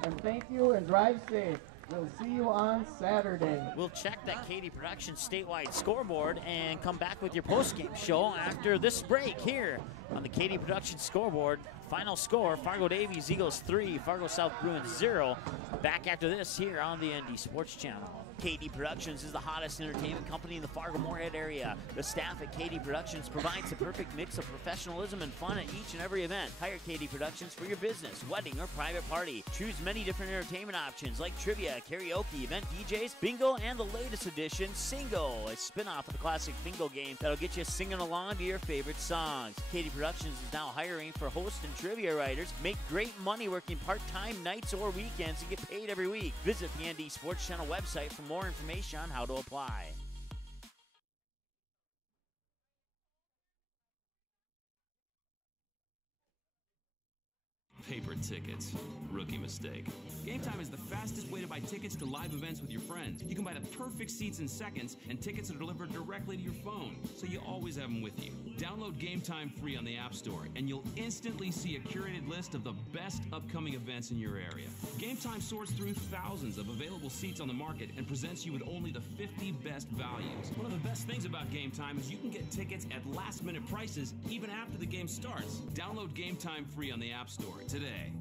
And thank you and drive safe. We'll see you on Saturday. We'll check that Katie Productions statewide scoreboard and come back with your post-game show after this break here on the Katie Productions scoreboard. Final score, Fargo Davies Eagles 3, Fargo South Bruins 0. Back after this here on the ND Sports Channel. KD Productions is the hottest entertainment company in the Fargo-Moorhead area. The staff at KD Productions provides the perfect mix of professionalism and fun at each and every event. Hire KD Productions for your business, wedding, or private party. Choose many different entertainment options like trivia, karaoke, event DJs, bingo, and the latest edition, Singo, a spin-off of the classic bingo game that'll get you singing along to your favorite songs. KD Productions is now hiring for host and trivia writers. Make great money working part-time nights or weekends and get paid every week. Visit the ND Sports Channel website for more information on how to apply. Paper tickets. Rookie mistake. Game Time is the fastest way to buy tickets to live events with your friends. You can buy the perfect seats in seconds, and tickets are delivered directly to your phone, so you always have them with you. Download Game Time free on the App Store, and you'll instantly see a curated list of the best upcoming events in your area. Game Time sorts through thousands of available seats on the market and presents you with only the 50 best values. One of the best things about Game Time is you can get tickets at last-minute prices even after the game starts. Download Game Time free on the App Store today.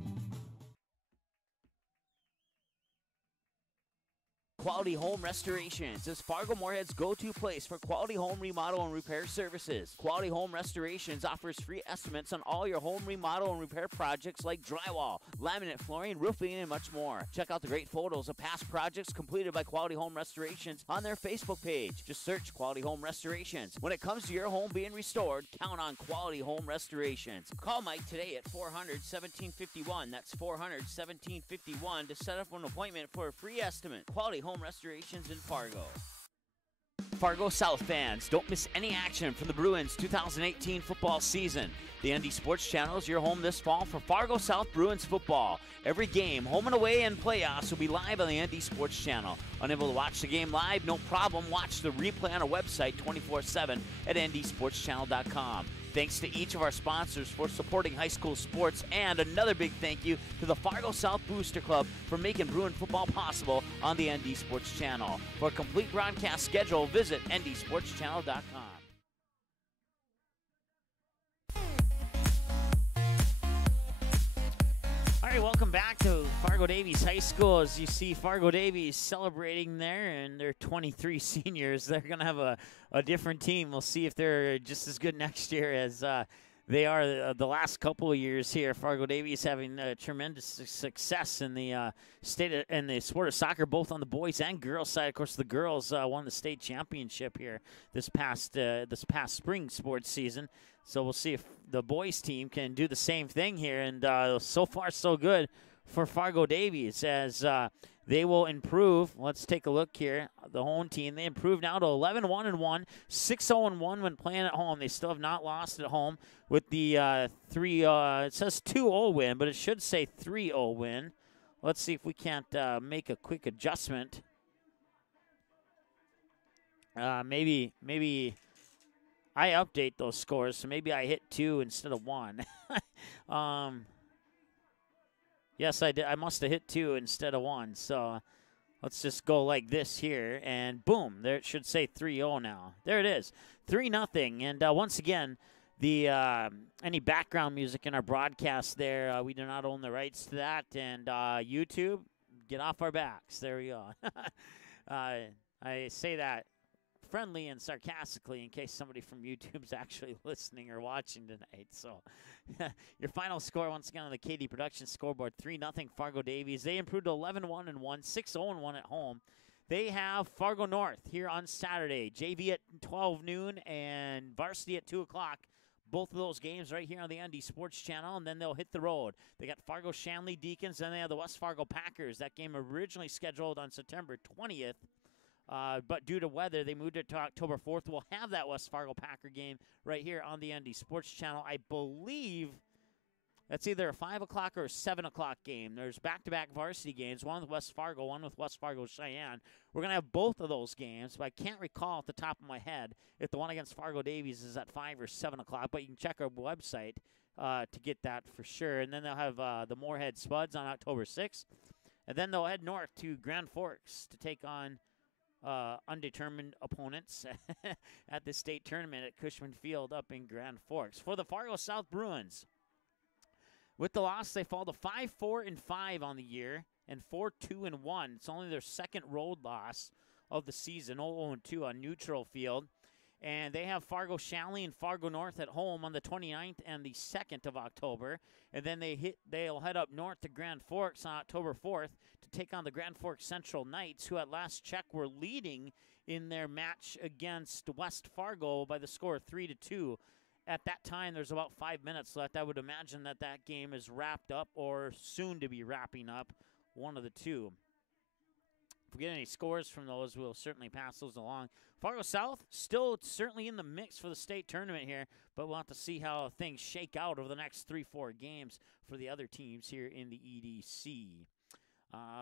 Quality Home Restorations is Fargo Moorhead's go-to place for quality home remodel and repair services. Quality Home Restorations offers free estimates on all your home remodel and repair projects like drywall, laminate flooring, roofing, and much more. Check out the great photos of past projects completed by Quality Home Restorations on their Facebook page. Just search Quality Home Restorations. When it comes to your home being restored, count on Quality Home Restorations. Call Mike today at 400-1751. That's 400-1751 to set up an appointment for a free estimate. Quality Home Restorations in Fargo. Fargo South fans, don't miss any action from the Bruins 2018 football season. The ND Sports Channel is your home this fall for Fargo South Bruins football. Every game, home and away, and playoffs will be live on the ND Sports Channel. Unable to watch the game live? No problem. Watch the replay on our website 24/7 at ndsportschannel.com. Thanks to each of our sponsors for supporting high school sports, and another big thank you to the Fargo South Booster Club for making Bruin football possible on the ND Sports Channel. For a complete broadcast schedule, visit ndsportschannel.com. All right, welcome back to Fargo Davies High School. As you see, Fargo Davies celebrating there, and they're 23 seniors. They're going to have a different team. We'll see if they're just as good next year as they are the last couple of years here. Fargo Davies having tremendous success in the in the sport of soccer, both on the boys and girls side. Of course, the girls won the state championship here this past spring sports season. So we'll see if the boys team can do the same thing here. And so far, so good for Fargo Davies as they will improve. Let's take a look here. The home team, they improved now to 11-1-1, 6-0-1 when playing at home. They still have not lost at home with the it says 2-0 win, but it should say 3-0 win. Let's see if we can't make a quick adjustment. Maybe I update those scores, so maybe I hit 2 instead of 1. Yes, I did. I must have hit 2 instead of 1. So let's just go like this here, and boom, there it should say 3-0 now. There it is, 3-0. And once again, the any background music in our broadcast there, we do not own the rights to that. And YouTube, get off our backs. There we go. I say that friendly and sarcastically in case somebody from YouTube's actually listening or watching tonight. So your final score once again on the KD Production scoreboard, 3-0 Fargo Davies. They improved to 11-1-1, 6-0-1 at home. They have Fargo North here on Saturday, JV at 12 noon and varsity at 2 o'clock. Both of those games right here on the ND Sports Channel, and then they'll hit the road. They got Fargo Shanley Deacons, then they have the West Fargo Packers. That game originally scheduled on September 20th. But due to weather, they moved it to October 4th. We'll have that West Fargo Packer game right here on the ND Sports Channel. I believe that's either a 5 o'clock or a 7 o'clock game. There's back-to-back varsity games, one with West Fargo, one with West Fargo Cheyenne. We're going to have both of those games, but I can't recall off the top of my head if the one against Fargo Davies is at 5 or 7 o'clock, but you can check our website to get that for sure. And then they'll have the Moorhead Spuds on October 6th. And then they'll head north to Grand Forks to take on undetermined opponents at the state tournament at Cushman Field up in Grand Forks. For the Fargo South Bruins, with the loss, they fall to 5-4-5 on the year and 4-2-1. It's only their second road loss of the season, 0-2 on neutral field. And they have Fargo Shanley and Fargo North at home on the 29th and the 2nd of October. And then they'll head up north to Grand Forks on October 4th to take on the Grand Forks Central Knights, who at last check were leading in their match against West Fargo by the score of 3-2. At that time, there's about 5 minutes left. I would imagine that game is wrapped up or soon to be wrapping up, one of the two. if we get any scores from those, we'll certainly pass those along. Fargo South still certainly in the mix for the state tournament here, but we'll have to see how things shake out over the next 3-4 games for the other teams here in the EDC.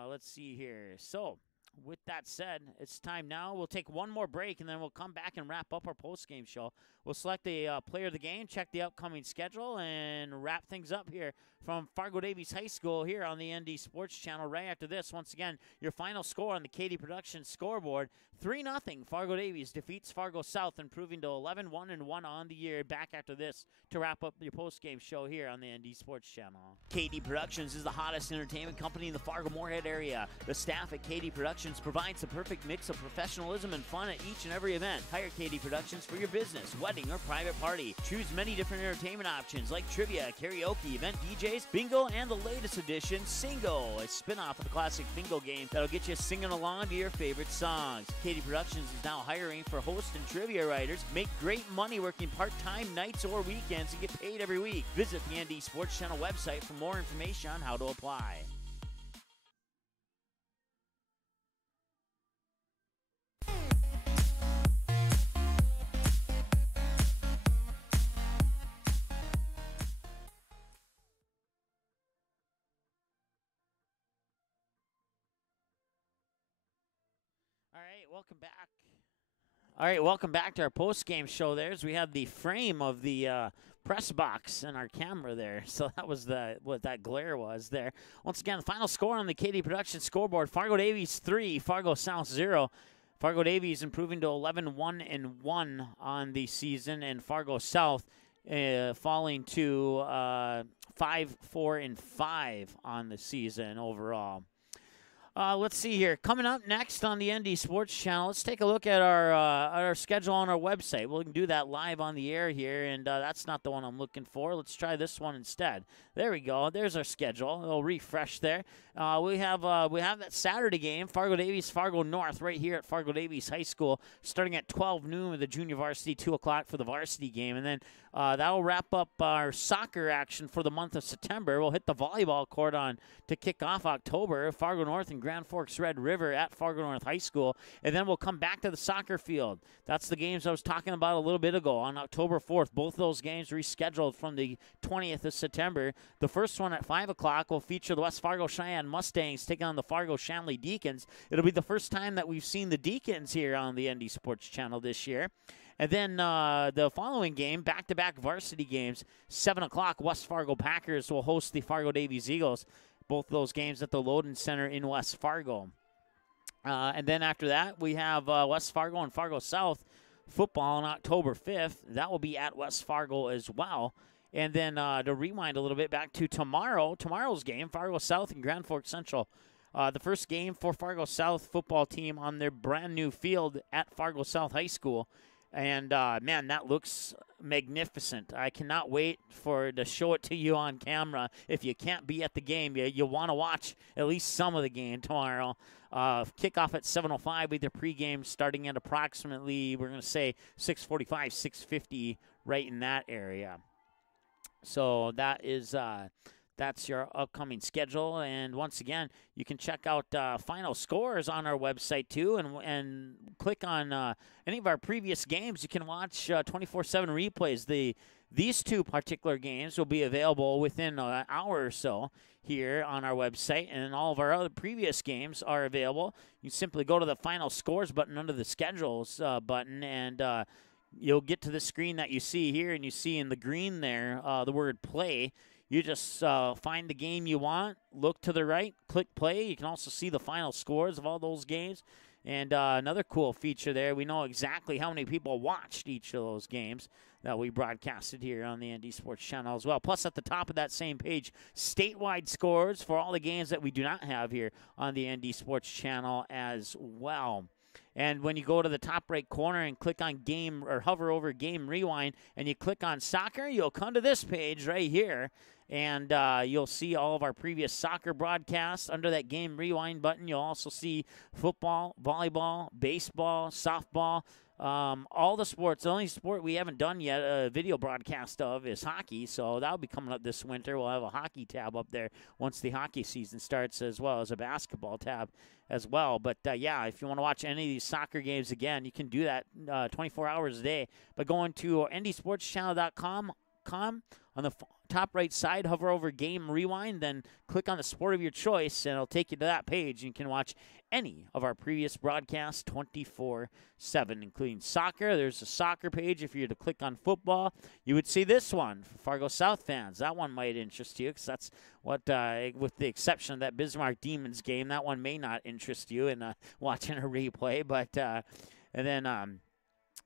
Let's see here. So, with that said, it's time now. We'll take one more break, and then we'll come back and wrap up our post-game show. We'll select a player of the game, check the upcoming schedule, and wrap things up here from Fargo Davies High School here on the ND Sports Channel right after this. Once again, your final score on the Katie Productions scoreboard, 3-0. Fargo Davies defeats Fargo South, improving to 11-1-1 on the year. Back after this to wrap up your post-game show here on the ND Sports Channel. Katie Productions is the hottest entertainment company in the Fargo-Moorhead area. The staff at Katie Productions provides the perfect mix of professionalism and fun at each and every event. Hire Katie Productions for your business, wedding, or private party. Choose many different entertainment options like trivia, karaoke, event DJs, bingo, and the latest edition, Singo, a spin-off of the classic bingo game that'll get you singing along to your favorite songs. Katie Productions is now hiring for host and trivia writers. Make great money working part-time nights or weekends and get paid every week. Visit the ND Sports Channel website for more information on how to apply. All right, welcome back to our post-game show there. As we have the frame of the press box and our camera there. So that was what that glare was there. Once again, the final score on the Katie Production scoreboard, Fargo Davies 3, Fargo South 0. Fargo Davies improving to 11-1-1 on the season, and Fargo South falling to 5-4-5 on the season overall. Let's see here. Coming up next on the ND Sports Channel, let's take a look at our schedule on our website. We can do that live on the air here, and that's not the one I'm looking for. Let's try this one instead. There we go. There's our schedule. It'll refresh there. We have that Saturday game, Fargo Davies, Fargo North, right here at Fargo Davies High School, starting at 12 noon with the junior varsity, 2 o'clock for the varsity game. And then that'll wrap up our soccer action for the month of September. We'll hit the volleyball court to kick off October, Fargo North and Grand Forks Red River at Fargo North High School. And then we'll come back to the soccer field. That's the games I was talking about a little bit ago on October 4th. Both those games rescheduled from the 20th of September. The first one at 5 o'clock will feature the West Fargo Cheyenne Mustangs taking on the Fargo Shanley Deacons. It'll be the first time that we've seen the Deacons here on the ND Sports Channel this year. And then the following game, back-to-back varsity games, 7 o'clock, West Fargo Packers will host the Fargo Davies Eagles. Both those games at the Loden Center in West Fargo. And then after that, we have West Fargo and Fargo South football on October 5th. That will be at West Fargo as well. And then to rewind a little bit back to tomorrow's game, Fargo South and Grand Forks Central. The first game for Fargo South football team on their brand new field at Fargo South High School. And, man, that looks magnificent. I cannot wait to show it to you on camera. If you can't be at the game, you want to watch at least some of the game tomorrow. Kickoff at 7:05 with the pregame starting at approximately, we're going to say 6:45, 6:50, right in that area. So that's your upcoming schedule. And once again, you can check out final scores on our website too, and click on any of our previous games. You can watch 24/7 replays. These two particular games will be available within an hour or so here on our website, and all of our other previous games are available. You simply go to the final scores button under the schedules button, and you'll get to the screen that you see here, and you see in the green there the word play. You just find the game you want, look to the right, click play. You can also see the final scores of all those games. And another cool feature there, we know exactly how many people watched each of those games that we broadcasted here on the ND Sports Channel as well. Plus, at the top of that same page, statewide scores for all the games that we do not have here on the ND Sports Channel as well. And when you go to the top right corner and click on game, or hover over Game Rewind, and you click on soccer, you'll come to this page right here. And you'll see all of our previous soccer broadcasts. Under that Game Rewind button, you'll also see football, volleyball, baseball, softball, all the sports. The only sport we haven't done yet a video broadcast of is hockey, so that'll be coming up this winter. We'll have a hockey tab up there once the hockey season starts, as well as a basketball tab as well. But, yeah, if you want to watch any of these soccer games again, you can do that 24 hours a day by going to ndsportschannel.com. On the top right side, hover over Game Rewind, then click on the sport of your choice, and it'll take you to that page. You can watch any of our previous broadcasts 24/7, including soccer. There's a soccer page. If you were to click on football, you would see this one for Fargo South fans. That one might interest you because that's what, with the exception of that Bismarck Demons game, that one may not interest you in watching a replay. But and then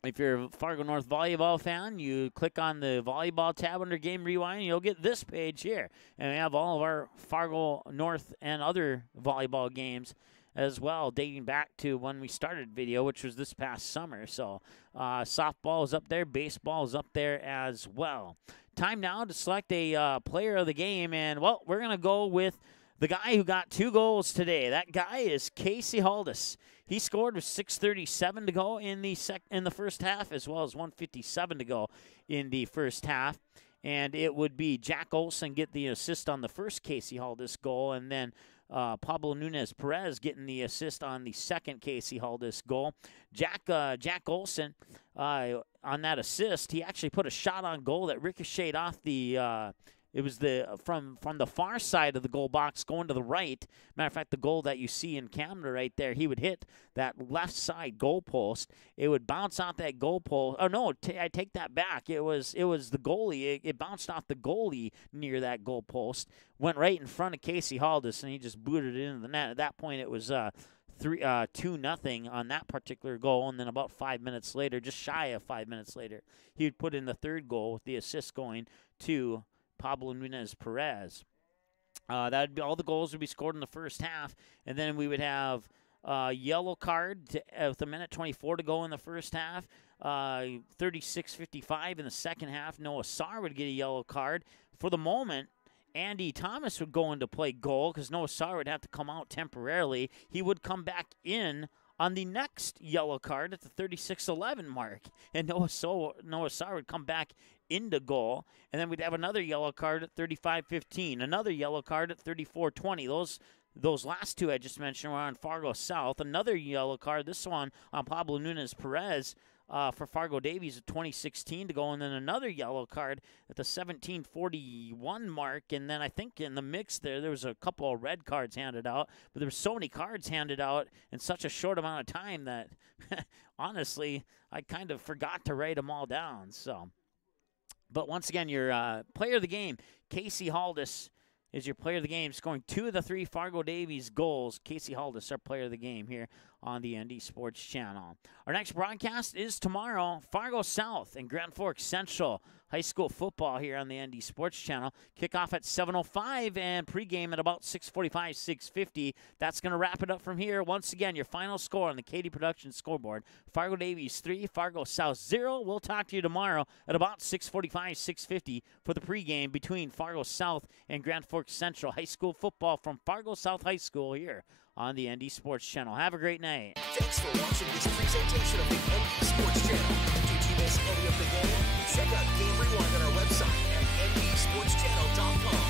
if you're a Fargo North volleyball fan, you click on the volleyball tab under Game Rewind, and you'll get this page here. And we have all of our Fargo North and other volleyball games as well, dating back to when we started video, which was this past summer. So softball is up there, baseball is up there as well. Time now to select a player of the game, and, well, we're going to go with the guy who got 2 goals today. That guy is Casey Haldis. He scored with 6:37 to go in the first half, as well as 1:57 to go in the first half. And it would be Jack Olson get the assist on the first Casey Haldis goal, and then Pablo Nunez-Perez getting the assist on the second Casey Haldis goal. Jack Olson, on that assist, he actually put a shot on goal that ricocheted off the it was from the far side of the goal box going to the right. Matter of fact, the goal that you see in camera right there, he would hit that left side goal post. It would bounce off that goal post. Oh, no, I take that back. It was the goalie. It bounced off the goalie near that goal post, went right in front of Casey Haldis, and he just booted it into the net. At that point, it was 2-0 on that particular goal, and then about 5 minutes later, just shy of 5 minutes later, he would put in the third goal with the assist going to Pablo Nunez-Perez. That'd be all the goals would be scored in the first half, and then we would have yellow card with a minute 24 to go in the first half. 36:55 in the second half. Noah Sarr would get a yellow card. For the moment, Andy Thomas would go into play goal because Noah Sarr would have to come out temporarily. He would come back in on the next yellow card at the 36:11 mark, and Noah Sarr would come back into goal, and then we'd have another yellow card at 35:15, another yellow card at 34:20. Those last two I just mentioned were on Fargo South. Another yellow card, this one on Pablo Nunez-Perez for Fargo Davies at 20:16 to go, and then another yellow card at the 17:41 mark. And then I think in the mix there was a couple of red cards handed out, but there were so many cards handed out in such a short amount of time that honestly I kind of forgot to write them all down. So, but once again, your player of the game, Casey Haldis, is your player of the game, scoring 2 of the 3 Fargo Davies goals. Casey Haldis, our player of the game here on the ND Sports Channel. Our next broadcast is tomorrow, Fargo South and Grand Forks Central high school football here on the ND Sports Channel. Kickoff at 7:05 and pregame at about 6:45, 6:50. That's going to wrap it up from here. Once again, your final score on the Katie Productions scoreboard, Fargo Davies 3, Fargo South 0. We'll talk to you tomorrow at about 6:45, 6:50 for the pregame between Fargo South and Grand Forks Central high school football from Fargo South High School here on the ND Sports Channel. Have a great night. Thanks for watching this presentation of the ND Sports Channel. Did you miss any of the game? Check out Game Rewind on our website at ndsportschannel.com.